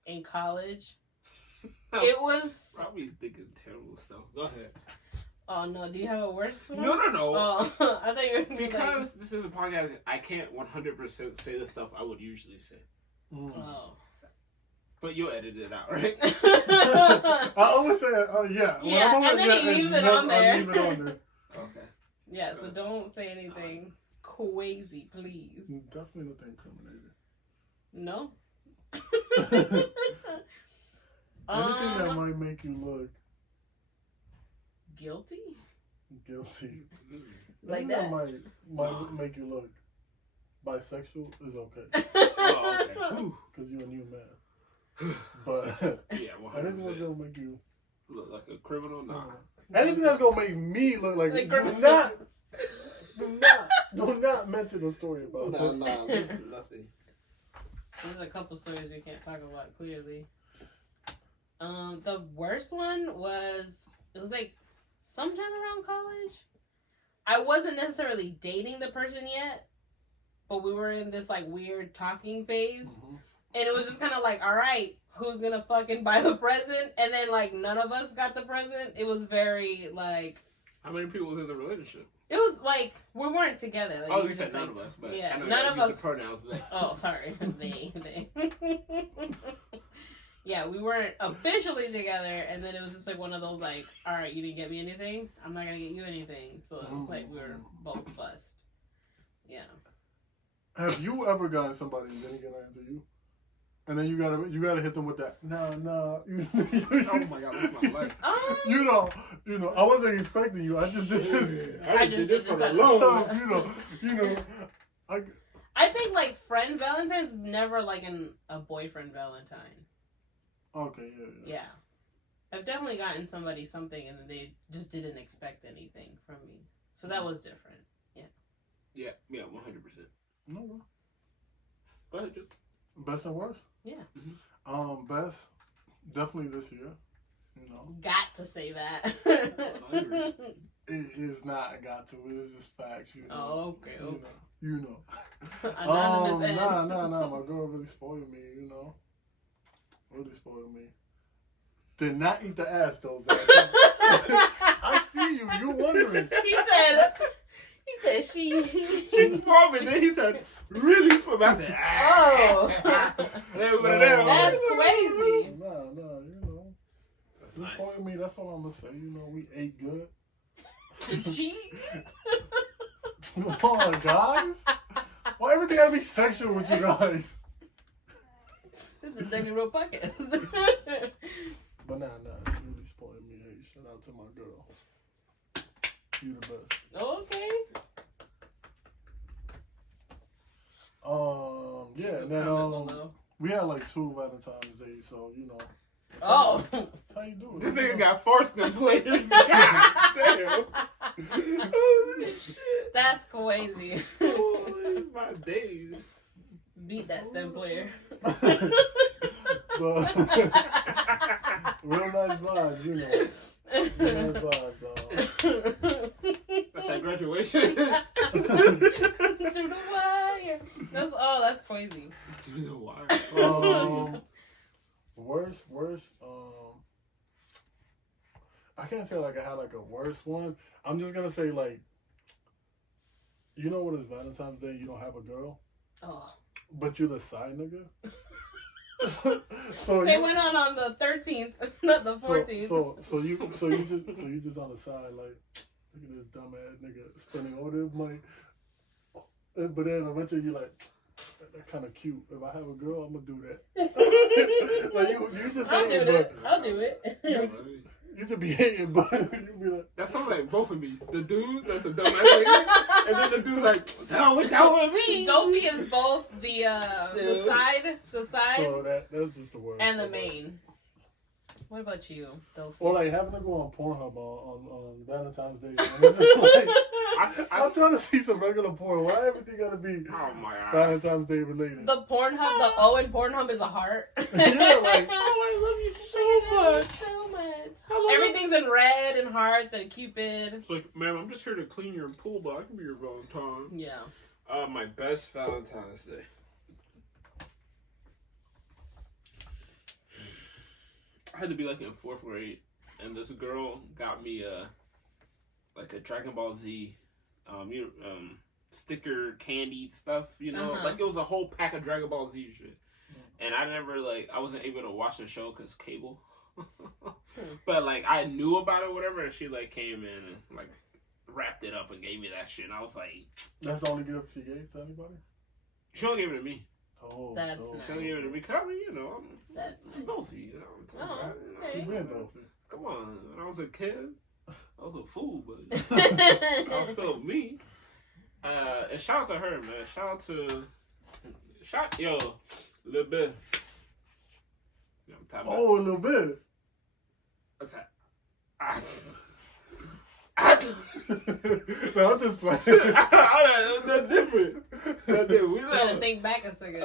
in college. I It was. probably thinking terrible stuff. Go ahead. Oh no! Do you have a worse one? No. Oh, I thought you were gonna be Because this is a podcast, I can't 100% say the stuff I would usually say. Like, oh. But you'll edit it out, right? I always say, yeah. Yeah, and then he leaves it on there. I leave it on there. Okay. Yeah, so don't say anything crazy, please. Definitely nothing incriminating. No. Anything that might make you look Guilty? guilty. Like Anything that? might make you look bisexual is okay. Oh, okay. Ooh. Because you're a new man. But Yeah, anything that's 100%. gonna make you Look like a criminal? Nah. anything that's gonna make me look like Like do not mention a story about that. Nah, this is nothing. There's a couple stories we can't talk about clearly. The worst one was, it was like sometime around college. I wasn't necessarily dating the person yet, but we were in this like weird talking phase. Mm-hmm. And it was just kind of like, all right, who's gonna fucking buy the present? And then like none of us got the present. It was very like. How many people was in the relationship? It was like we weren't together. Like, Oh, we you just, said none like, of us, but yeah, I know none you of use us. the pronouns they. Oh, sorry, they. Yeah, we weren't officially together, and then it was just like one of those like, all right, you didn't get me anything, I'm not gonna get you anything. So like we were both bust. Yeah. Have you ever gotten somebody and didn't get an answer you? And then you gotta hit them with that. No. Oh my god, that's my life. You know. I wasn't expecting you. I just did this. I just did this alone. You know. I think like friend Valentine's never like a boyfriend Valentine. Okay, yeah. Yeah. I've definitely gotten somebody something and then they just didn't expect anything from me. So that was different. Yeah, 100%. No. Go ahead, just. Best and worst? Yeah. Mm-hmm. Best, definitely this year. You know. Got to say that. It is not a got to. It is just facts. You know. Oh, okay. You know. Anonymous Ed. Nah. My girl really spoiled me. You know. Really spoiled me. Did not eat the ass though, Zach. I see you. You're wondering. He said she spoiled me. Then he said, really spoiled me. I said, oh. That's crazy. Nah, you know. She spoiled me. That's all I'm gonna say. You know, we ate good. Did she? Come on, guys. Why everything gotta be sexual with you guys? This is a Dougie Road podcast. But nah, she really spoiled me. Hey, shout out to my girl. You the best. Okay. Yeah, and then we had like 2 Valentine's Days, so you know. Oh. That's how you do it. This nigga got forced them players. God damn. Oh, shit. That's crazy. Oh, my days. Beat that STEM player. But real nice vibes, you know. Real nice vibes. That's that graduation. Through the wire. That's crazy. Through the wire. Worst. I can't say like I had like a worst one. I'm just gonna say like, you know when it's Valentine's Day, you don't have a girl, but you're the side nigga. So they went on the 13th, not the 14th. So you just on the side like, look at this dumbass nigga spending all this money, but then eventually you're like, that's kind of cute. If I have a girl, I'm gonna do that. Like you just I'll do it. You just be hating, but you be like. That sounds like both of me. The dude that's a dumbass nigga, and then the dude's like, damn, wish that was me. Doffi is both the side, So that's just the word. and the main. What about you, Doffi? Or like having to go on Pornhub on Valentine's Day. It's just like, I'm trying to see some regular porn. Why everything gotta be Valentine's Day related? The Pornhub, the O in Pornhub is a heart. Yeah, like, oh, I love you so much. So much. Everything's in red and hearts and Cupid. It's like, ma'am, I'm just here to clean your pool, but I can be your Valentine. Yeah. My best Valentine's Day. I had to be like in 4th grade, and this girl got me like a Dragon Ball Z, sticker candy stuff. You know, like it was a whole pack of Dragon Ball Z shit. And I never I wasn't able to watch the show because cable. But like I knew about it, whatever. And she like came in and like wrapped it up and gave me that shit. And I was like, that's the only gift she gave to anybody. She only gave it to me. Oh, that's dope. nice. She only gave it to me. Cause I mean, you know, that's I'm nice. Doffi. You know, Okay. You been Doffi. Come on, when I was a kid, I was a fool, but I was still me. And shout out to her, man. Yo, a little bit. You know, Oh, a little bit. What's that? No, I'm just playing. That's different. That's different. We You gotta think back a second.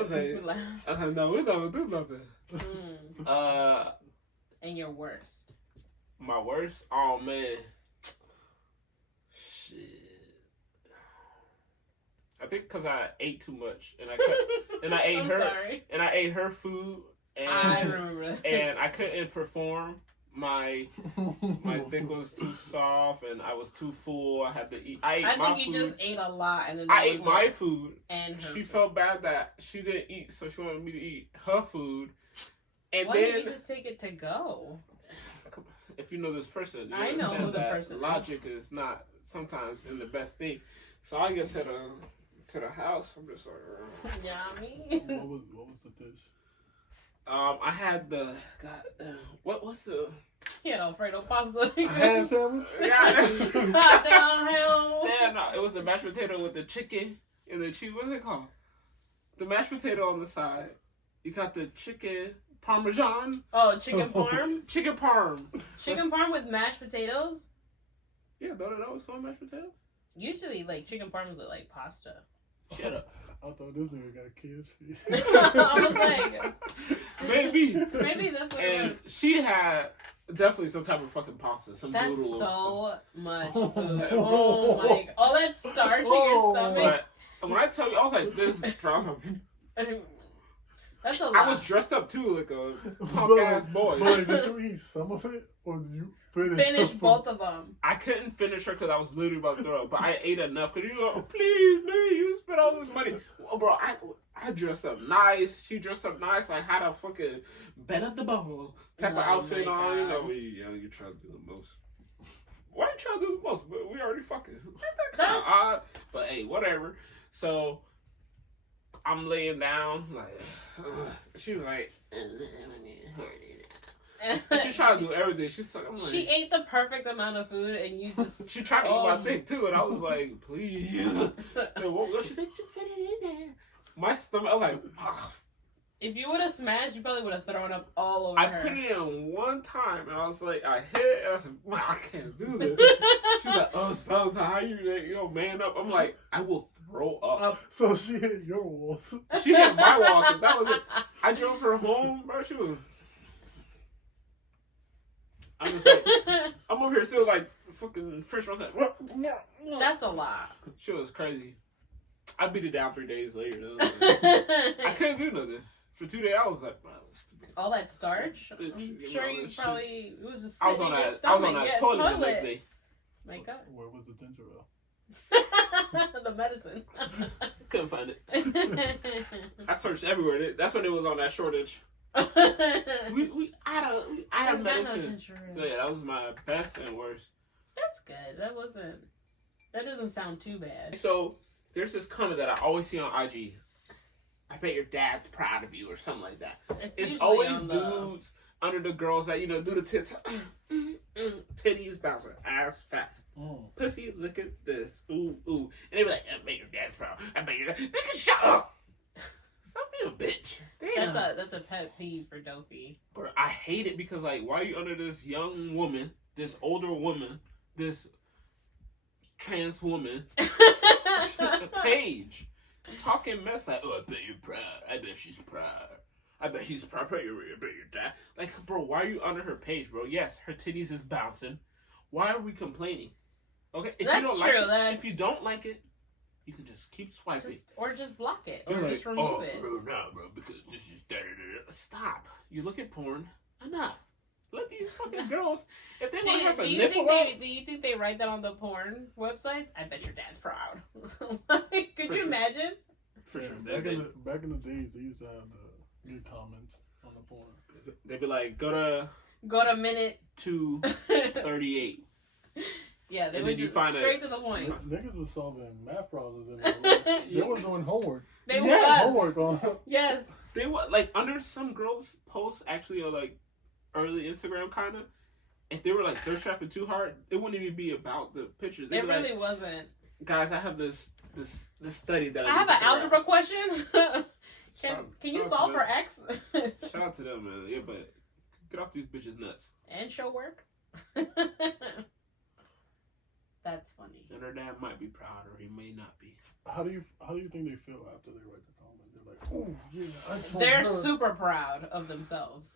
No, we never do nothing. And your worst. My worst? Oh man. Shit. I think because I ate too much and I ate her food and I remember that. And I couldn't perform. My dick was too soft and I was too full. I had to eat. I think you just ate a lot and then I ate my food and she food. felt bad that she didn't eat, so she wanted me to eat her food. And Why didn't you just take it to go? If you know this person, you I know understand who the that person is. logic is not sometimes in the best thing. So I get to the house. I'm just like, Yeah, I mean. What was the dish? I had the what's the He had Alfredo pasta. A ham sandwich? yeah, Hell. no, it was a mashed potato with the chicken and the cheese. What's it called? The mashed potato on the side. You got the chicken parmesan. Oh, chicken parm? Chicken parm. Chicken parm with mashed potatoes? Yeah, don't I know what's called mashed potato? Usually, like, chicken parms with, like, pasta. Shut up. I thought this nigga got KFC. I was like... Maybe that's what and it was. she had definitely some type of fucking pasta, some That's noodles. so much food. Oh my... All that starch in your stomach. But when I tell you, I was like, this drops. That's a lot. I was dressed up too, like a punk ass boy. But did you eat some of it, or did you finish both of them? I couldn't finish her because I was literally about to throw up, but I ate enough because you go, please, man, you spent all this money. Well, bro, I dressed up nice. She dressed up nice. I had a fucking bed of the ball type of outfit on. You know, when you're young, you try to do the most. Why you trying to do the most? But we already fucking. Kind of odd, but hey, whatever. So I'm laying down, like, she's like, and she's trying to do everything. She's like, I'm like, she ate the perfect amount of food, and you just. she tried to eat my thing too, and I was like, please. She's like, just put it in there. My stomach, I was like, ugh. If you would have smashed, you probably would have thrown up all over her. I put it in one time, and I was like, I hit, and I said, wow, I can't do this. She's like, oh, it's Valentine, how you know, man up? I'm like, I will throw up. So she hit your walls. She hit my walls, and that was it. I drove her home, bro. She was. I'm just like, I'm over here still like fucking fresh. I was like, that's a lot. She was crazy. I beat it down 3 days later. I couldn't do nothing. For 2 days, I was like, bro, all that starch? Bitch, I'm sure you probably, it was just I was on that toilet the next day. Makeup? Where was the ginger ale? The medicine. Couldn't find it. I searched everywhere. That's when it was on that shortage. we out of medicine. So yeah, that was my best and worst. That's good. That doesn't sound too bad. So there's this comment that I always see on IG. I bet your dad's proud of you or something like that. It's always dudes under the girls that, you know, do the tits. Titties bouncing, ass fat. Pussy, look at this. Ooh, ooh. And they be like, I bet your dad's proud. I bet your dad. Nigga, shut up. Stop being a bitch. Damn. That's a pet peeve for Doffi. Bro, I hate it because, like, why are you under this young woman, this older woman, this trans woman page? Talking mess like, oh, I bet you're proud. I bet she's proud. I bet he's proud. I bet your dad. Like, bro, why are you under her page, bro? Yes, her titties is bouncing. Why are we complaining? Okay, if that's you don't true. Like it, if you don't like it, you can just keep swiping. Or just block it. You're or like, just remove it. Bro, no, bro, because this is da-da-da-da. Stop. You look at porn enough. Let these fucking girls, if they Do want to you, have a do you nipple think out, do you think they write that on the porn websites? I bet your dad's proud. Like, could For you sure. imagine? for sure. Back in the days, they used to have the good comments on the porn. They'd be like, go to minute 2:38. Yeah, they And would then you just find straight to the point. Niggas was solving math problems in there. They was doing homework. They Yes. would. Homework on. Yes. They were like under some girls' posts actually are like early Instagram kind of. If they were like thirst trapping too hard, it wouldn't even be about the pictures. They'd It be really like, wasn't. guys, I have this study that I I have need an to figure algebra out." question. Can you shout solve to for them. X? Shout out to them, man. Yeah, but get off these bitches' nuts. And show work. That's funny. And her dad might be proud, or he may not be. How do you think they feel after they write the comment? They're like, oh yeah, I told They're her. super proud of themselves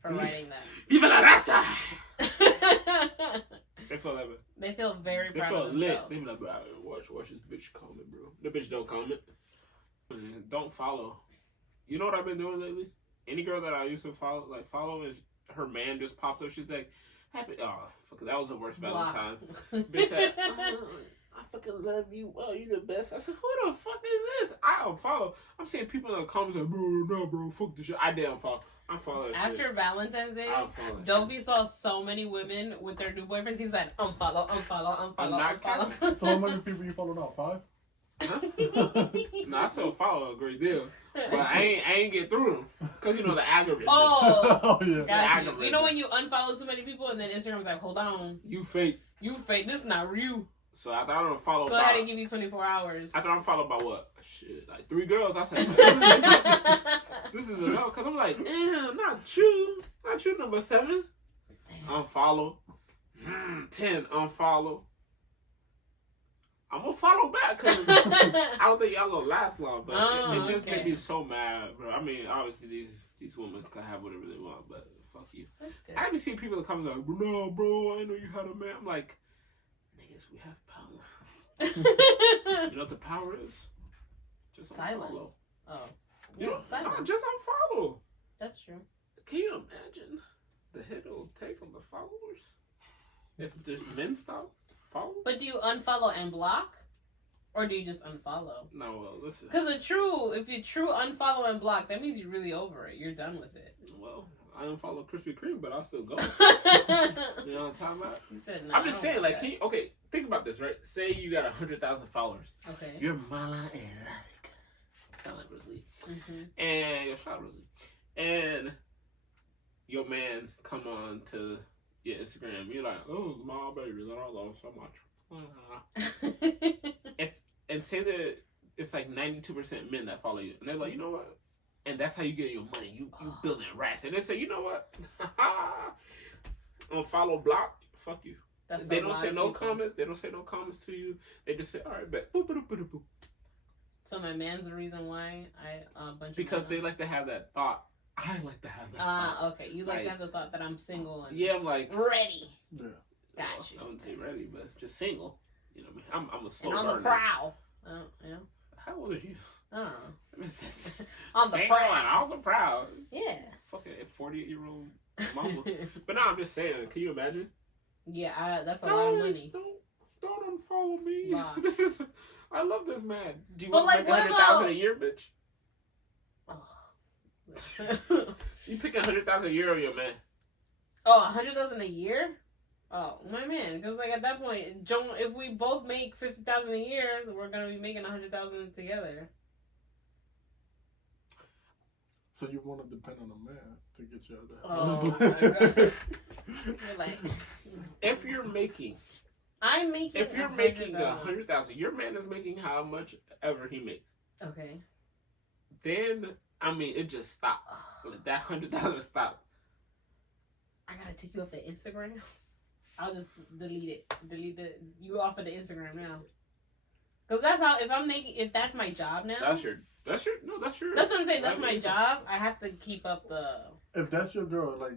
for writing Viva la raza! that. They feel that. They feel very They proud feel of lit. themselves. They be like, bro, watch this bitch comment, bro. The bitch don't comment. Man, don't follow. You know what I've been doing lately? Any girl that I used to follow, and her man just pops up. She's like, happy. Oh, fuck, that was the worst Block. Valentine's. Bitch said, I fucking love you. Oh, you the best. I said, who the fuck is this? I unfollow. I'm seeing people in the comments like, bro, no, bro, fuck this shit. I did unfollow. I follow that shit. After Valentine's Day, I unfollow that Doffi saw so many women with their new boyfriends. He said, unfollow, unfollow, I'm unfollow, not unfollow. So how many people you follow now? 5? No, I still follow a great deal, but I ain't get through them because you know the algorithm. Oh, Oh yeah. got you. algorithm. You know when you unfollow too many people and then Instagram's like, hold on, You fake. you fake. This is not you. So after I don't follow, So I had to give you 24 hours. after I'm followed by what? Shit, like 3 girls. I said, this is enough because I'm like, damn, not you, number 7. Unfollow. 10 unfollow. I'm gonna follow back because I don't think y'all gonna last long, but it just made me so mad, bro. I mean, obviously these women can have whatever they want, but fuck you. That's good. I haven't seen people that come like, no, bro, I didn't know you had a man. I'm like, niggas, we have power. You know what the power is? Just unfollow. Silence. Oh. You Yeah, know, silence. no, just unfollow. That's true. Can you imagine the hit it'll take on the followers if just men stop following? But do you unfollow and block? Or do you just unfollow? No, well, listen. Because if you true unfollow and block, that means you're really over it. You're done with it. Well, I unfollow Krispy Kreme, but I'll still go. You You know what I'm talking about? said no. I'm just I saying, don't like, that. can you, okay, think about this, right? Say you got 100,000 followers. Okay. You're Mala Erotic. Sound like Rosalie. Mm-hmm. And your shot Rosalie. And your man come on to your Instagram. You're like, oh, my baby that I love so much. And say that it's like 92% men that follow you. And they're like, you know what? And that's how you get your money. You building rats. And they say, you know what? Unfollow, block, fuck you. That's They a don't lot say of no people. comments. They don't say no comments to you. They just say, all right, bet. Boop, boop, boop, boop, boop. So my man's the reason why a bunch Because of they like to have that thought. I like to have that thought. okay. You like Like- to have the thought that I'm single and Yeah, I'm like, ready. Yeah. Got you. I wouldn't say ready, but just single. You know what I mean? I'm a slow And on the burner. prowl. Yeah. How old are you? I don't know. I mean, it's- On the single prowl. and on the prowl. Yeah. Fucking 48-year-old mama. But no, I'm just saying. Can you imagine? Yeah, that's a lot of money. Don't unfollow me. Wow. This is. I love this man. Do you But, want like, to make what 100,000 a about- year, bitch? You pick 100,000 a year or your man? Oh, 100,000 a year? Oh, my man. Because, like, at that point, Joan, if we both make 50,000 a year, we're going to be making 100,000 together. So you want to depend on a man to get you out Oh, of that. my God. You're like, If you're making, I'm making if you're making 100,000. 100,000, your man is making how much ever he makes. Okay. Then I mean, it just stopped. Like, that 100,000 stopped. I gotta take you off the Instagram. I'll just delete it. Delete you off of the Instagram now. Cause that's how if that's my job now. That's your. That's what I'm saying. That's my job. I have to keep up the. If that's your girl, like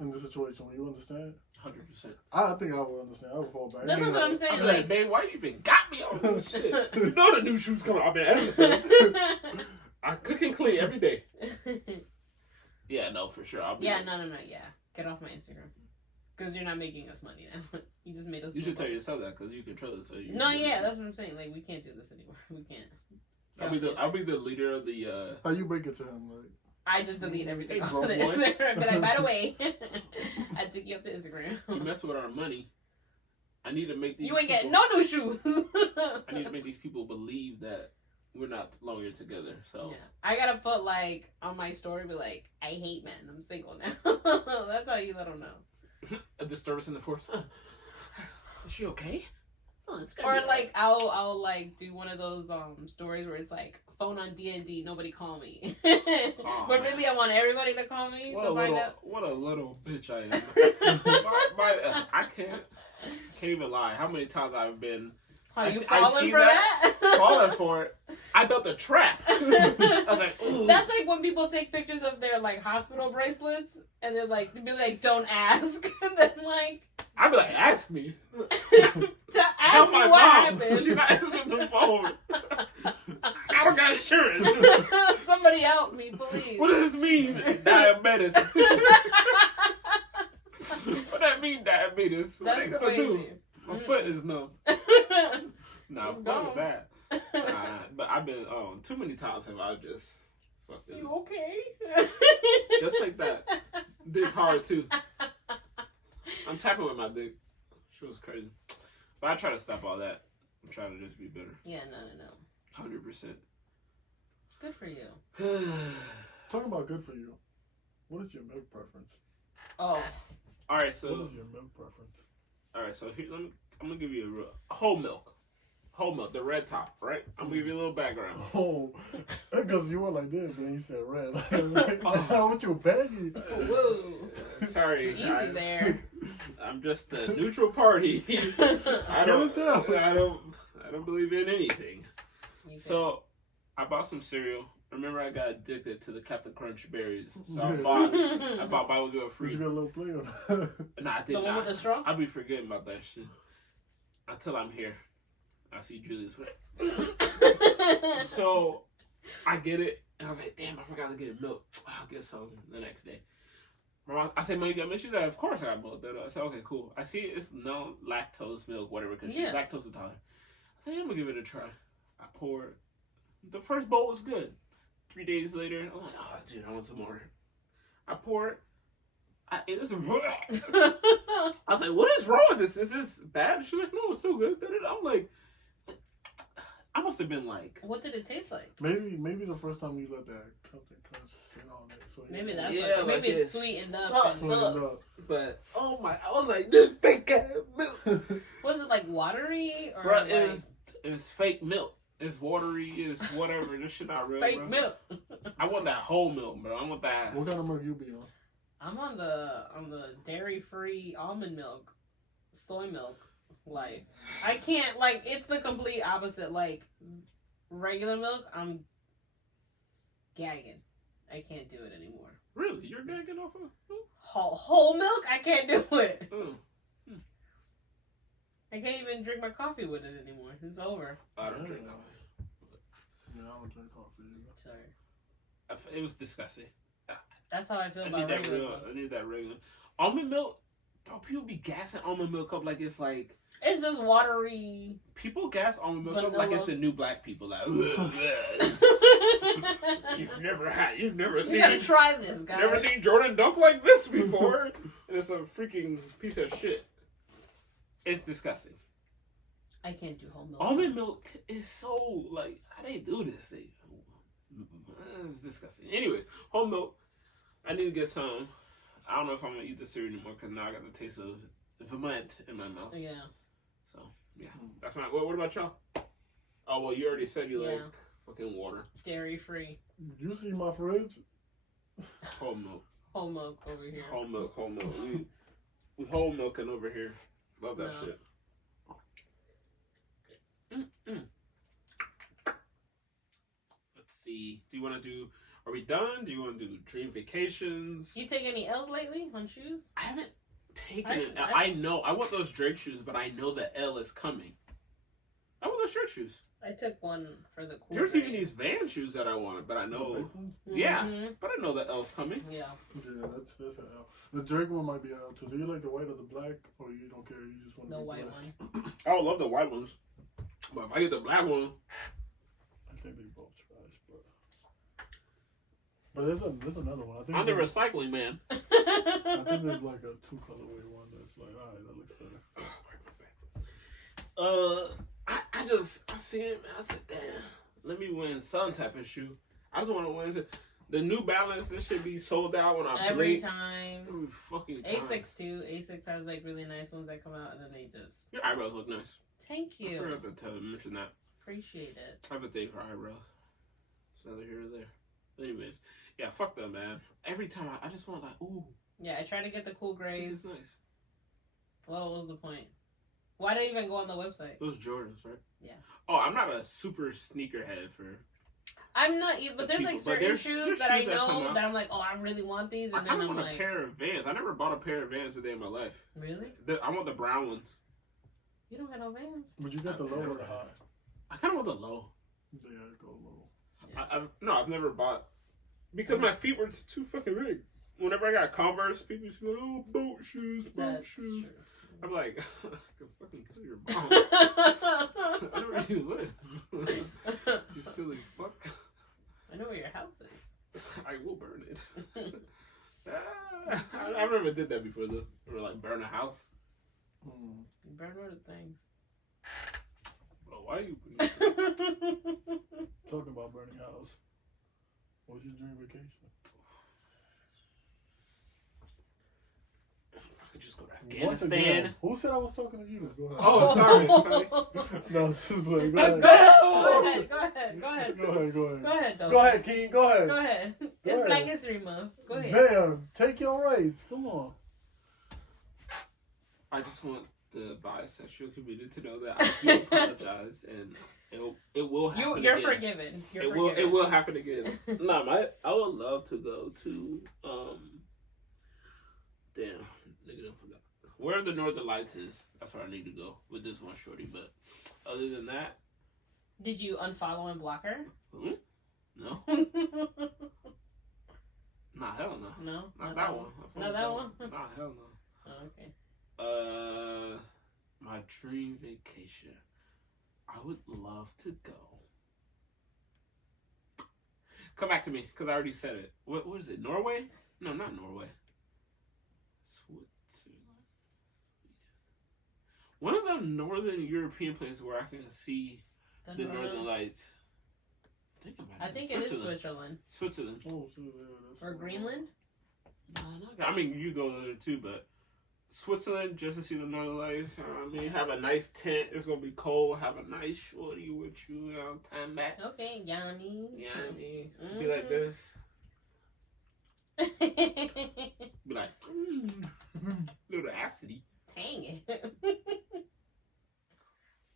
in the situation, will you understand? 100%. I think I would understand. I would fall back. That's what I'm saying. I'm like, babe, why you even got me on this shit? You know the new shoes coming. I've been editing. I cook and clean every day. Yeah, no, for sure. I'll be Yeah, like, no, yeah. Get off my Instagram. Because you're not making us money now. You just made us. You should tell yourself that because you control it. So you. No, yeah, that's what I'm saying. Like we can't do this anymore. We can't. I'll be the leader of the. How you break it to him? Like I just delete everything Hey, off bro, the boy. Instagram. But like, by the way, I took you off the Instagram. You mess with our money. I need to make these. You ain't getting people- no new shoes. I need to make these people believe that we're not longer together. So Yeah, I gotta put like on my story, be like, I hate men. I'm single now. That's how you let them know. a disturbance in the force. Is she okay? Oh, it's Or like I'll like do one of those stories where it's like phone on D&D, nobody call me. But really, I want everybody to call me to find out. What a little bitch I am. I can't even lie. How many times I've been Are you I've falling seen for that? falling for it. I built a trap. I was like, ooh. That's like when people take pictures of their like hospital bracelets and they're like, they'd be like, don't ask. And then like, I'd be like, ask me. to ask me my what mom. happened. She's not answering the phone. I don't got insurance. Somebody help me, please. What does this mean? Diabetes. What that mean, diabetes? What That's they gonna do? crazy. My foot is numb. Nah, Let's fuck go. that. But I've been too many times have I just fucking You okay? just like that. Dick hard too. I'm tapping with my dick. She was crazy. But I try to stop all that. I'm trying to just be better. Yeah, no. 100%. Good for you. talk about good for you. What is your milk preference? Oh. Alright, What so is your milk preference? alright, so here I'm gonna give you a real whole milk. Whole milk, the red top, right? I'm gonna give you a little background. Oh, that's because you were like this, then you said red. How would you baggy? Whoa. Sorry, Easy guys. there. I'm just a neutral party. I don't believe in anything. So I bought some cereal. Remember, I got addicted to the Captain Crunch berries, so I bought buy one get one Did free. you get a little play on that? Nah, I did The one with not. the straw? I be forgetting about that shit until I'm here. I see Julius with it. So I get it, and I was like, damn, I forgot to get milk. I'll get some the next day. I said, Mom, you got milk? She's like, of course I got milk. I said, okay, cool. I see it's no lactose milk, whatever, because she's lactose intolerant. I said, I'm going to give it a try. I poured. The first bowl was good. 3 days later, I'm like, oh, dude, I want some more. I poured. I ate this. I was like, what is wrong with this? Is this bad? She's like, no, it's so good. I'm like, I must have been like. What did it taste like? Maybe the first time you let that Captain Crunch sit on it. So Maybe that's Yeah, what. Maybe like it's sweetened up. sucked And, Sweetened up. But oh my, I was like, this fake ass milk. was it like watery or Bro, like it's fake milk. It's watery. It's whatever. This shit not real. fake bro. milk? I want that whole milk, bro. I want that. What kind of milk you be on? I'm on the dairy free almond milk, soy milk life. I can't like it's the complete opposite. Like regular milk, I'm gagging. I can't do it anymore. Really, you're gagging off of? Whole milk, I can't do it. Mm. I can't even drink my coffee with it anymore. It's over. I don't drink coffee. Yeah, I don't drink coffee either. Sorry. It was disgusting. That's how I feel I about need that regular real. milk. I need that regular. Almond milk. Bro, people be gassing almond milk up like it's like. It's just watery. People gas almond milk up like it's the new black people. Like, You you've never seen. gotta try this, guys. Never seen Jordan dunk like this before. And it's a freaking piece of shit. It's disgusting. I can't do whole milk. Almond milk is so like how they do this. It's disgusting. Anyways, whole milk. I need to get some. I don't know if I'm gonna eat the cereal anymore because now I got the taste of vomit in my mouth. Yeah. So yeah, that's my. What about y'all? Oh well, you already said you like Yeah. fucking water. Dairy free. You see my fridge? Whole milk. Whole milk over here. Whole milk. Whole milk. We whole milking over here. Love that No. shit. Let's see. Do you want to do? Are we done? Do you want to do dream vacations? You take any L's lately on shoes? I haven't taken I- it. I know. I want those Drake shoes, but I know the L is coming. I want was strict shoes. I took one for the cool. There's even these Van shoes that I wanted, but I know. Yeah, but I know the L's coming. Yeah. Yeah, that's an L. The Drake one might be an L too. Do you like the white or the black, or you don't care? You just want the the white blessed? one. I would love the white ones, but if I get the black one, I think they both trash, but there's another one. I think I'm the recycling man. I think there's like a 2 colorway one that's like, all right, that looks better. I see it, man. I said, damn, let me win some type of shoe. I just want to win. The New Balance, this should be sold out when I every blink. time. Every fucking time. A6 too. A6 has like really nice ones that come out, and then they just. Your eyebrows look nice. Thank you. I forgot to mention that. Appreciate it. I have a thing for eyebrows. It's neither here or there. Anyways, yeah, fuck them, man. Every time I just want like, ooh. Yeah, I try to get the cool grays. This is nice. Well, what was the point? Why did I even go on the website? Those Jordans, right? Yeah. Oh, I'm not a super sneakerhead for. I'm not even, but there's people, like certain shoes that I shoes that know that I'm like, oh, I really want these, and I then kind of I'm want like, a pair of Vans. I never bought a pair of Vans a day in my life. Really? I want the brown ones. You don't got no Vans? Would you get the low or the high? I kind of want the low. Yeah, go low. Yeah. I've never bought because my feet were too fucking big. Whenever I got Converse, people used to go, "Oh, boat shoes, boat That's shoes." true. I'm like, I can fucking kill your mom. I know where you live. You silly fuck. I know where your house is. I will burn it. I never did that before though. Or like burn a house. You burn other things. Bro, why you? Talking about burning house. What's your dream vacation? I could just go to Once Afghanistan. again, who said I was talking to you? Go ahead. Oh, sorry. No, it's just playing. Go ahead. Go ahead, Doffi. Go ahead, King. Go ahead. Go ahead. It's ahead. Black History Month. Go ahead. Damn, take your rights. Come on. I just want the bisexual community to know that I do apologize, and it will happen. You're again. forgiven. It will happen again. I would love to go to damn, nigga, don't forget where the Northern Lights is. That's where I need to go with this one shorty. But other than that, did you unfollow and block her? No. Nah, hell no. No, Not that one. Not that one. Nah, hell no. Oh, okay. My dream vacation. I would love to go. Come back to me, because I already said it. What is it? Norway? No, not Norway. Switzerland. One of the northern European places where I can see the Northern Lights. I think it is Switzerland. Switzerland. Oh, so yeah, Or Greenland? No, I mean, you go there too, but Switzerland just to see the Northern Lights. I mean, have a nice tent. It's gonna be cold. Have a nice shorty with you. Time back. Okay, yummy. Yummy. Be like this. Be like, little acidity. Dang it.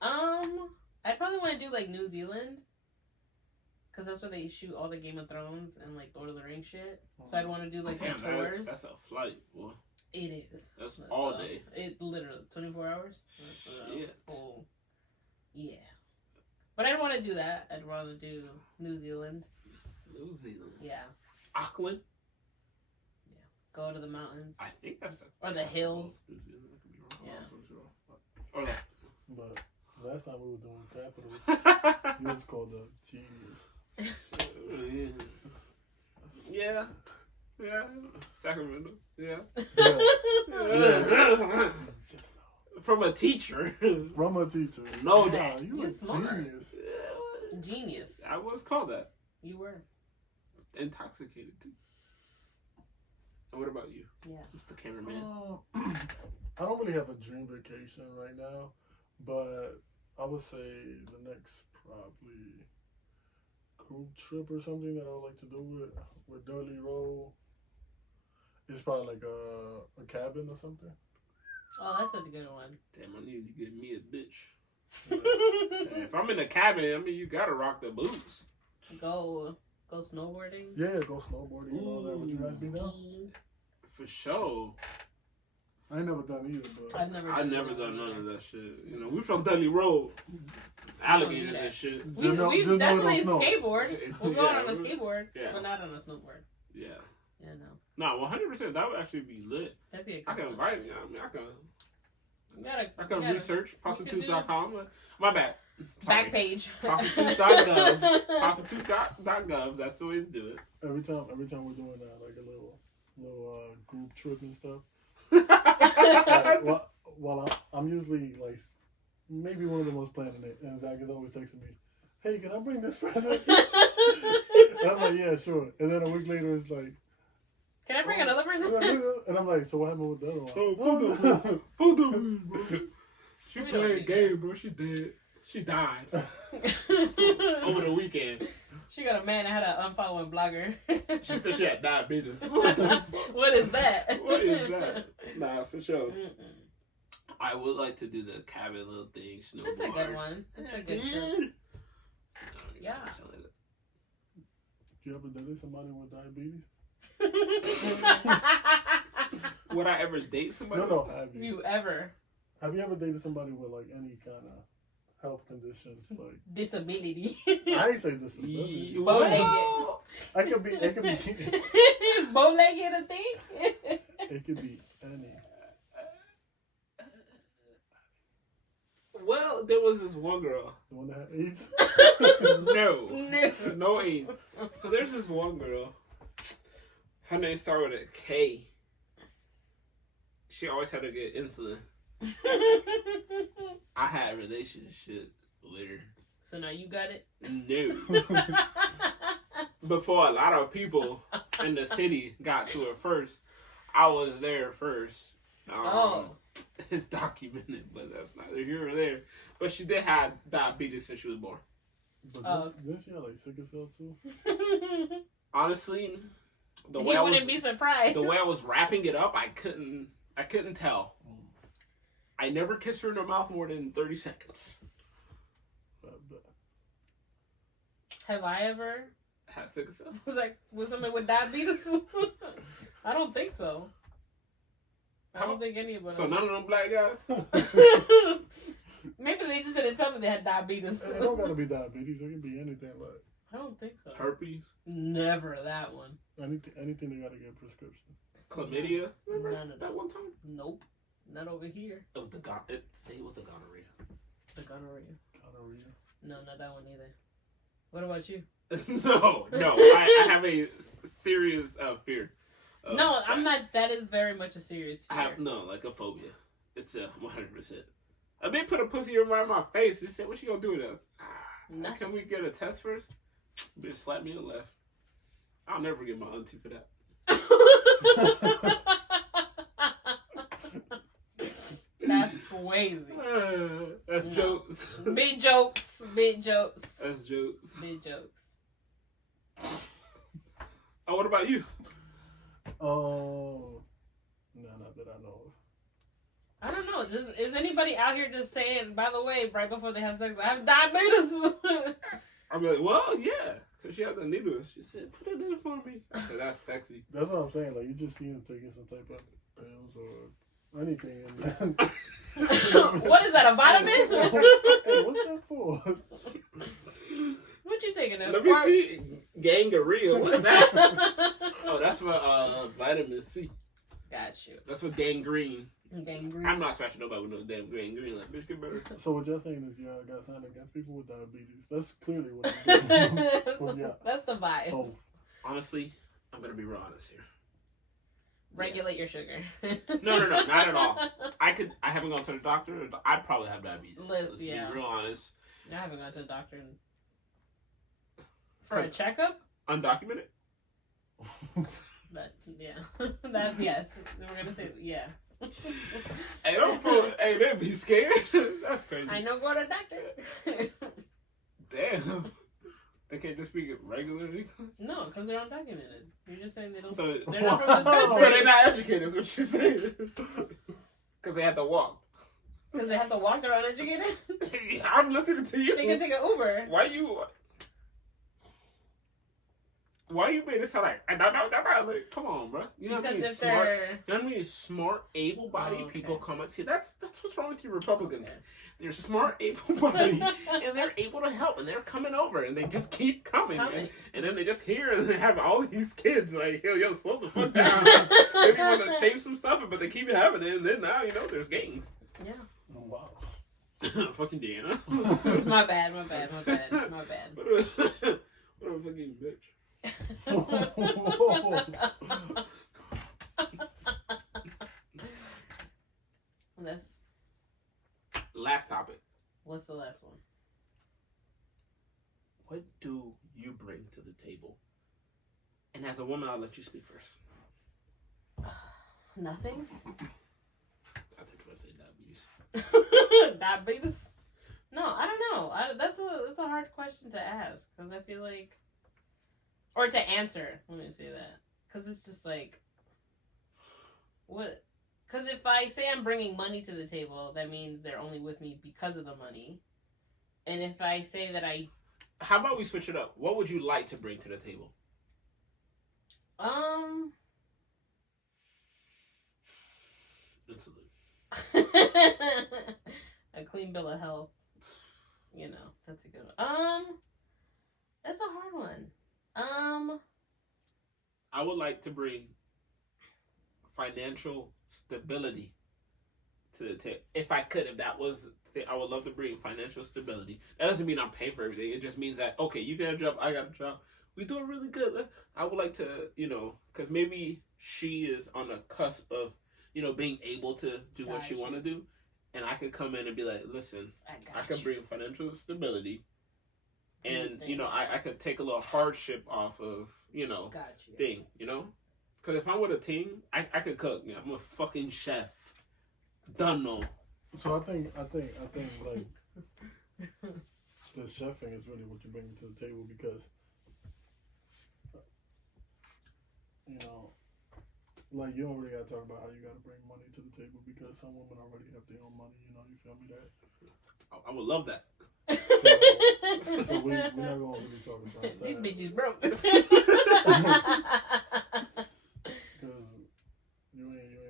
I'd probably want to do like New Zealand. Because that's where they shoot all the Game of Thrones and like Lord of the Rings shit. So I'd want to do like the tours. That's a flight, boy. It is. That's all day. It literally 24 hours. Shit. Full. Yeah. But I'd want to do that. I'd rather do New Zealand. New Zealand. Yeah. Auckland. Yeah. Go to the mountains. I think that's or the hills. New Zealand. I could be wrong. Yeah. Or like. But last time we were doing capitals, you was called a genius. Yeah. Yeah. Sacramento. Yeah. Yeah. Just From a teacher. from a teacher. No, Wow, that. you You're a smart. genius. Genius. I was called that. You were. Intoxicated too. And what about you? Yeah. Just the cameraman. I don't really have a dream vacation right now, but I would say the next probably group trip or something that I would like to do with Dudley Rowe is probably like a cabin or something. Oh, that's a good one. Damn, I need to get me a bitch. Yeah. If I'm in a cabin, I mean, you gotta rock the boots. Go snowboarding. Yeah, go snowboarding and all that. Would you guys be down? For sure. I ain't never done either, but I've never I never done none of that shit. You know, we from Dudley Road. alligators and shit. We definitely skateboard. We'll go on a skateboard, yeah. but not on a snowboard. Yeah. Yeah, no. No, 100%. That would actually be lit. That'd be a good I can one. invite you. I mean, I can gotta research prostitutes.com. My bad. Sorry. Back page. Prostitutes.gov. Prostitutes.gov. That's the way to do it. Every time we're doing like a little group trip and stuff. Well, I'm usually like maybe one of the most planning it, and Zach is always texting me, "Hey, can I bring this present?" And I'm like, "Yeah, sure." And then a week later, it's like, "Can I bring another person?" And I'm like, "So what happened with the other one?" Fuck bro. She playing game, bro. She dead. She died over the weekend. She got a man that had an unfollowing blogger. She said she had diabetes. What is that? What is that? Nah, for sure. I would like to do the cabin little thing. That's a good one. That's a good show. Yeah. You ever dated somebody with diabetes? Would I ever date somebody? No, have you? Have you ever dated somebody with like any kind of health conditions, like disability? I ain't say disability. Bow-legged. It could be. Is bow-legged a thing? It could be any. Well, there was this one girl. The one that had AIDS? No AIDS. So there's this one girl. Her name started with a K. She always had to get insulin. I had a relationship with her. So now you got it? No. Before a lot of people in the city got to her first, I was there first. It's documented, but that's neither here or there. But she did have diabetes since she was born. But didn't she have like sickle cell too? Honestly, the he way wouldn't be surprised. The way I was wrapping it up, I couldn't tell. I never kissed her in the mouth more than 30 seconds. Have I ever had sickle cell? Like with somebody with diabetes? I don't think so. I don't think anybody. So none of them black guys? Maybe they just didn't tell me they had diabetes. It don't gotta be diabetes. It can be anything like. I don't think so. Herpes? Never that one. Anything they gotta get a prescription. Chlamydia? Remember none of that one time? Nope. Not over here. It was the gonorrhea. The gonorrhea. Gonorrhea? No, not that one either. What about you? No. I have a serious fear. No, I'm not. That is very much a serious fear. I have like a phobia. It's a 100%. A bitch put a pussy right in my face. Just said, "What you gonna do with us?" Can we get a test first? Bitch slapped me in the left. I'll never forget my auntie for that. That's crazy. That's jokes. Big jokes. Big jokes. That's jokes. Big jokes. Oh, what about you? No, not that I know of. I don't know. Is anybody out here just saying, by the way, right before they have sex, I have diabetes? I'm like, well, yeah. Because she had the needle. She said, "Put it in for me." I said, "That's sexy." That's what I'm saying. Like, you just see him taking some type of pills or anything. And what is that, a vitamin? Hey, what's that for? What you taking? Let me see. Gangrene. What's that? Oh, that's for vitamin C. Got you. That's for gangrene. Gangrene. I'm not smashing nobody with no damn gangrene. Like, bitch, get better. So what you're saying is y'all got signed against people with diabetes. That's clearly what I'm doing. That's the vibe. Oh. Honestly, I'm gonna be real honest here. Regulate your sugar. No, not at all. I haven't gone to the doctor. I'd probably have diabetes. Let's be real honest. I haven't gone to the doctor for a checkup. Undocumented. But yeah, that yes, we're gonna say yeah. Hey, they'd be scared. That's crazy. I know, go to the doctor. Damn. They can't just speak it regularly? No, because they're undocumented. You're just saying they don't. So, they're not from this country. So they're not educated, is what she's saying. Because they have to walk. Because they have to walk, they're uneducated? I'm listening to you. They can take an Uber. Why you... Why you made it sound like, like come on, bro. You know what I mean? Because if Smart, they're... you know what I mean? Smart, able-bodied people come and see. That's what's wrong with you Republicans. Okay. They're smart, able-bodied, and they're able to help, and they're coming over, and they just keep coming. And then they just hear, and they have all these kids like, yo, slow the fuck down. Maybe you want to save some stuff, but they keep having it, and then now, there's gangs. Yeah. Oh, wow. Fucking Deanna. My bad. What a fucking bitch. That's last topic. What's the last one? What do you bring to the table? And as a woman, I'll let you speak first. Nothing. I think I say diabetes. Diabetes? No, I don't know. That's a hard question to ask because I feel like, or to answer. Let me say that because it's just like, what? Because if I say I'm bringing money to the table, that means they're only with me because of the money. And if I say that how about we switch it up? What would you like to bring to the table? A clean bill of health. That's a good one. That's a hard one. I would like to bring financial stability to the table. If I could, if that was, I would love to bring financial stability. That doesn't mean I'm paying for everything. It just means that, okay, you get a job, I got a job. We doing really good. I would like to, because maybe she is on the cusp of, being able to do what she want to do. And I could come in and be like, listen, I could bring financial stability. And, I could take a little hardship off of, thing, Because if I'm with a team, I could cook. I'm a fucking chef. Done no. So I think like the chefing is really what you're bringing to the table because like you don't really gotta talk about how you gotta bring money to the table because some women already have their own money. You feel me? That I would love that. So we're not gonna really talk about that. These bitches broke.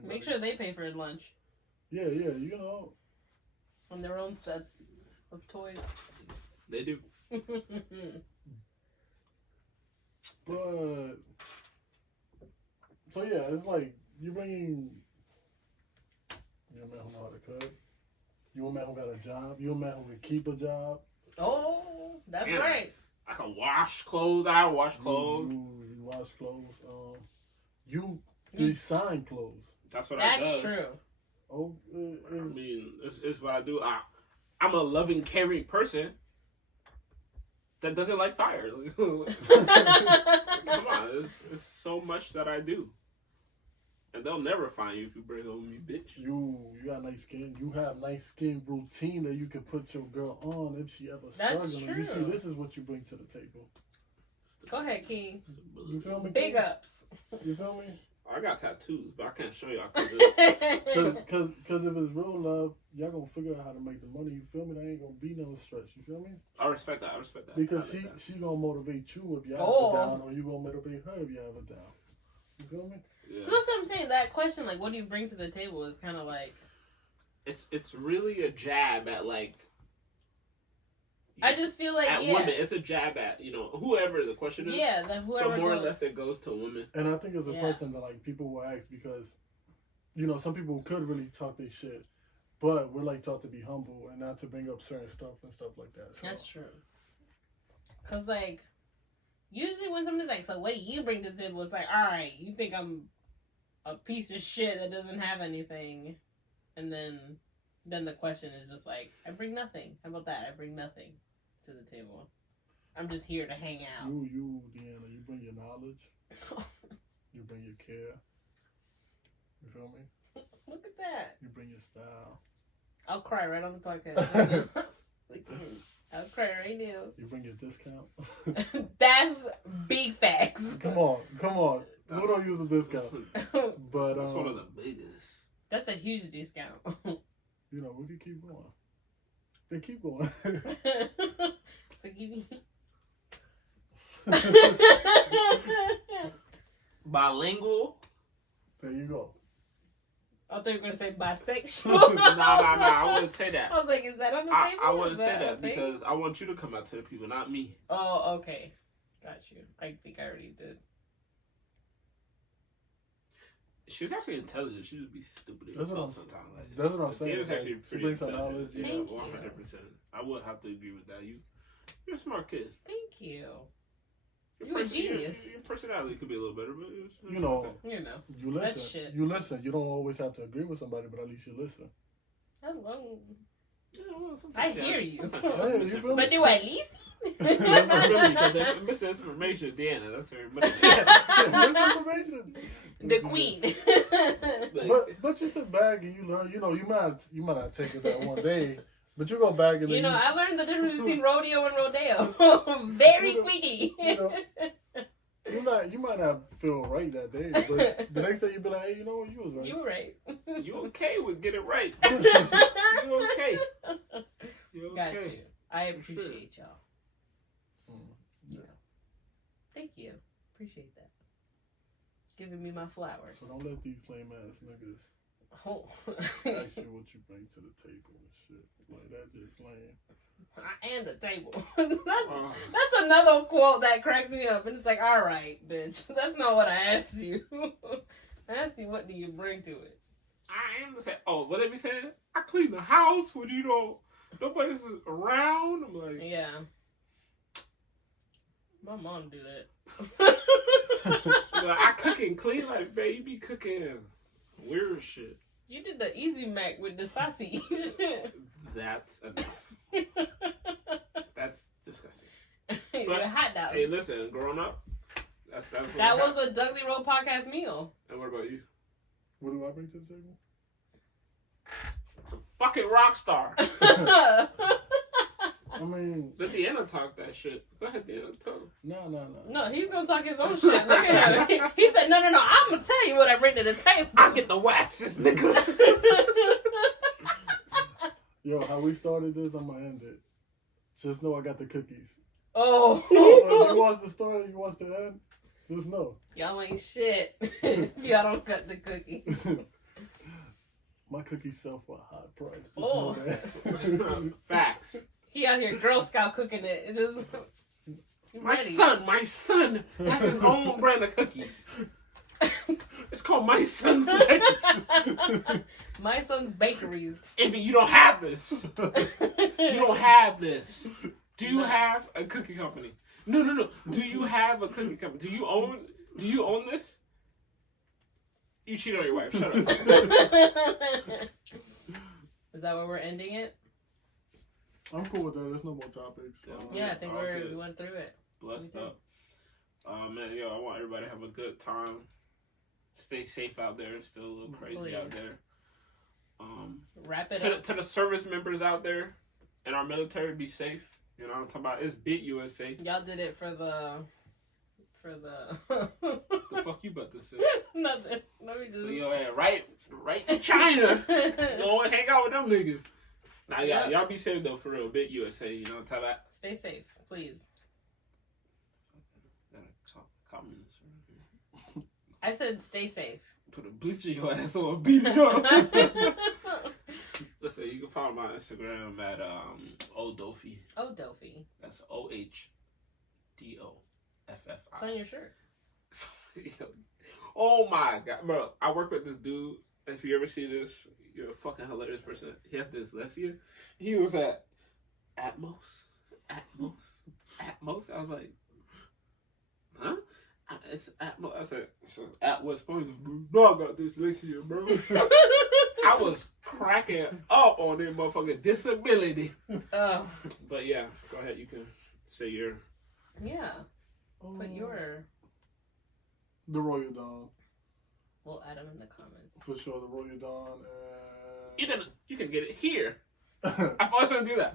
Make sure they pay for lunch. Yeah, On their own sets of toys. They do. But so yeah, it's like you bringing a man who know how to cook. You a man who got a job. You a man who can keep a job. Oh, that's right. I can wash clothes. I wash clothes. You wash clothes. You design clothes. That's what I do. That's true. Oh, I mean, it's what I do. I'm a loving, caring person that doesn't like fire. Come on, it's so much that I do, and they'll never find you if you bring home me, bitch. You got nice skin. You have nice skin routine that you can put your girl on if she ever struggling. That's true. You see, this is what you bring to the table. Go ahead, King. You feel me? Big ups. You feel me? I got tattoos, but I can't show y'all. Because if it's real love, y'all gonna figure out how to make the money. You feel me? There ain't gonna be no stress. You feel me? I respect that. Because she gonna motivate you if y'all ever down, or you gonna motivate her if y'all ever down. You feel me? Yeah. So that's what I'm saying. That question, like, what do you bring to the table, is kind of like it's really a jab at like. I just feel like women, it's a jab at whoever the question is. Yeah, then whoever. But more or less, it goes to women. And I think it's a question that like people will ask because, some people could really talk their shit, but we're like taught to be humble and not to bring up certain stuff and stuff like that. So. That's true. Cause like, usually when somebody's like, "So what do you bring to the table?" It's like, "All right, you think I'm a piece of shit that doesn't have anything," and then the question is just like, "I bring nothing. How about that? I bring nothing to the table. I'm just here to hang out." You, Deanna, you bring your knowledge. You bring your care. You feel me? Look at that. You bring your style. I'll cry right on the podcast. I'll cry right now. You bring your discount. That's big facts. Come on. Who don't use a discount? But that's one of the biggest. That's a huge discount. We can keep going. They keep going. So give me. Bilingual. There you go. I thought you were gonna say bisexual. Nah. I wouldn't say that. I was like, is that on the table? I wouldn't Is say that a thing? because I want you to come out to the people, not me. Oh, okay. Got you. I think I already did. She's actually intelligent. She would be stupid That's as what well I'm- sometimes. Like, That's what I'm saying. Tiana's Like, actually she pretty brings some intelligent. knowledge. Yeah, Thank you. 100%. I would have to agree with that. You're a smart kid. Thank you. Your You a genius. Your personality could be a little better, but it's You know, okay. You know. you That's listen. shit. You listen. You don't always have to agree with somebody, but at least you listen. Hello. Yeah, well, sometimes I hear you. Sometimes you Yeah, have you misinformation. feel me? But do I listen? Really, because if misinformation, Deanna, that's her. Misinformation. The queen. But you sit back and you learn. You know, you might not take it that one day, but you go back and You then know, I learned the difference between rodeo and rodeo very quickly. you know, you might not feel right that day, but the next day you be like, hey, you know what, you was right. You were right. You okay with get it right? You okay? You okay? Got you. I For sure. appreciate y'all. Yeah. Thank you. Appreciate that. Giving me my flowers. So don't let these lame ass niggas Oh. ask you what you bring to the table and shit. Like that just lame. And the table. That's another quote that cracks me up. And it's like, all right, bitch. That's not what I asked you. I asked you, what do you bring to it? I am saying, oh, what they be saying? I clean the house when you don't, nobody's around. I'm like, Yeah. My mom do that. like, I cook and clean like baby cooking weird shit. You did the easy mac with the sausage. That's enough. That's disgusting. With hot dogs. Hey, listen, growing up, that's That was a Dudley Road podcast meal. And what about you? What do I bring to the table? It's a fucking rock star. I mean, Let Deanna talk that shit. Go ahead, Deanna, tell him. no. No, he's gonna talk his own shit. Look at him. He said, no, I'm gonna tell you what I bring to the table. I get the waxes, nigga. Yo, how we started this, I'm gonna end it. Just know I got the cookies. Oh. If you watch the story, you watch the end, just know. Y'all ain't shit. Y'all don't cut the cookie. My cookies sell for a high price. Just Oh. know that. Facts. He out here Girl Scout cooking it. It is. My son has his own brand of cookies. It's called My Son's Cookies. My son's bakeries. If you don't have this, you don't have this. Do you have a cookie company? No. Do you have a cookie company? Do you own this? You cheat on your wife. Shut up. Is that where we're ending it? I'm cool with that. There's no more topics. Yeah, I think all we good. went through it. Blessed We did. up. Man, yo, I want everybody to have a good time. Stay safe out there. It's still a little crazy out Please. there. Wrap it up. To the service members out there in our military, be safe. You know what I'm talking about? It's big USA. Y'all did it for the. The fuck you about to say? Nothing. Let me just. So yo, yeah, right to China. Go and hang out with them niggas. Nah, y'all be safe though, for real. Big USA, you know what I'm talking about? Stay safe, please. Communist. I said stay safe. Put a bleach in your ass or beat it up. Listen, you can follow my Instagram at Doffi. Oh, Doffi. That's OHDOFFI. It's on your shirt. Oh my god, bro! I work with this dude. If you ever see this, you're a fucking hilarious person. He has dyslexia. He was at Atmos. I was like, huh? It's Atmos. I said, so at West Point, bro. No, I got dyslexia, bro. I was cracking up on that motherfucking disability. But yeah, go ahead. You can say your. Yeah. Put your. The Royal Dawn. We'll add them in the comments. For sure, the Royal Dawn. And... You can get it here. I'm always gonna do that.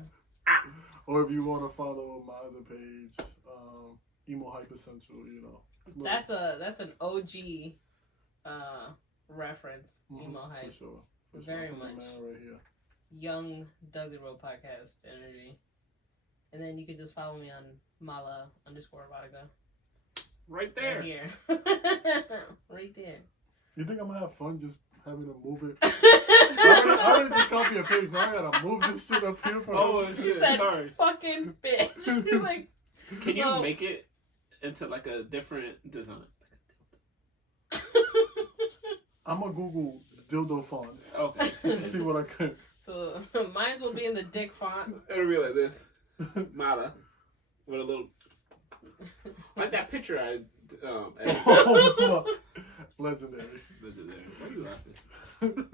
Or if you want to follow my other page, Emo Hyper Central, you know. That's an OG reference. Emo Hype. For sure. Very For the much. man right here. Young Dudley Road podcast energy. And then you can just follow me on Mala_Erotica. Right there. Right here. Right there. You think I'm gonna have fun just having to move it? I already just copy and paste. Now I gotta move this shit up here for Oh He shit! said, Sorry. fucking bitch. He's like, Can you so- make it into like a different design? I'm gonna Google dildo fonts. Okay. To see what I can. So mine will be in the dick font. It'll be like this. Mala. With a little. Like that picture I. Oh, fuck. Legendary. Legendary. Why are you laughing?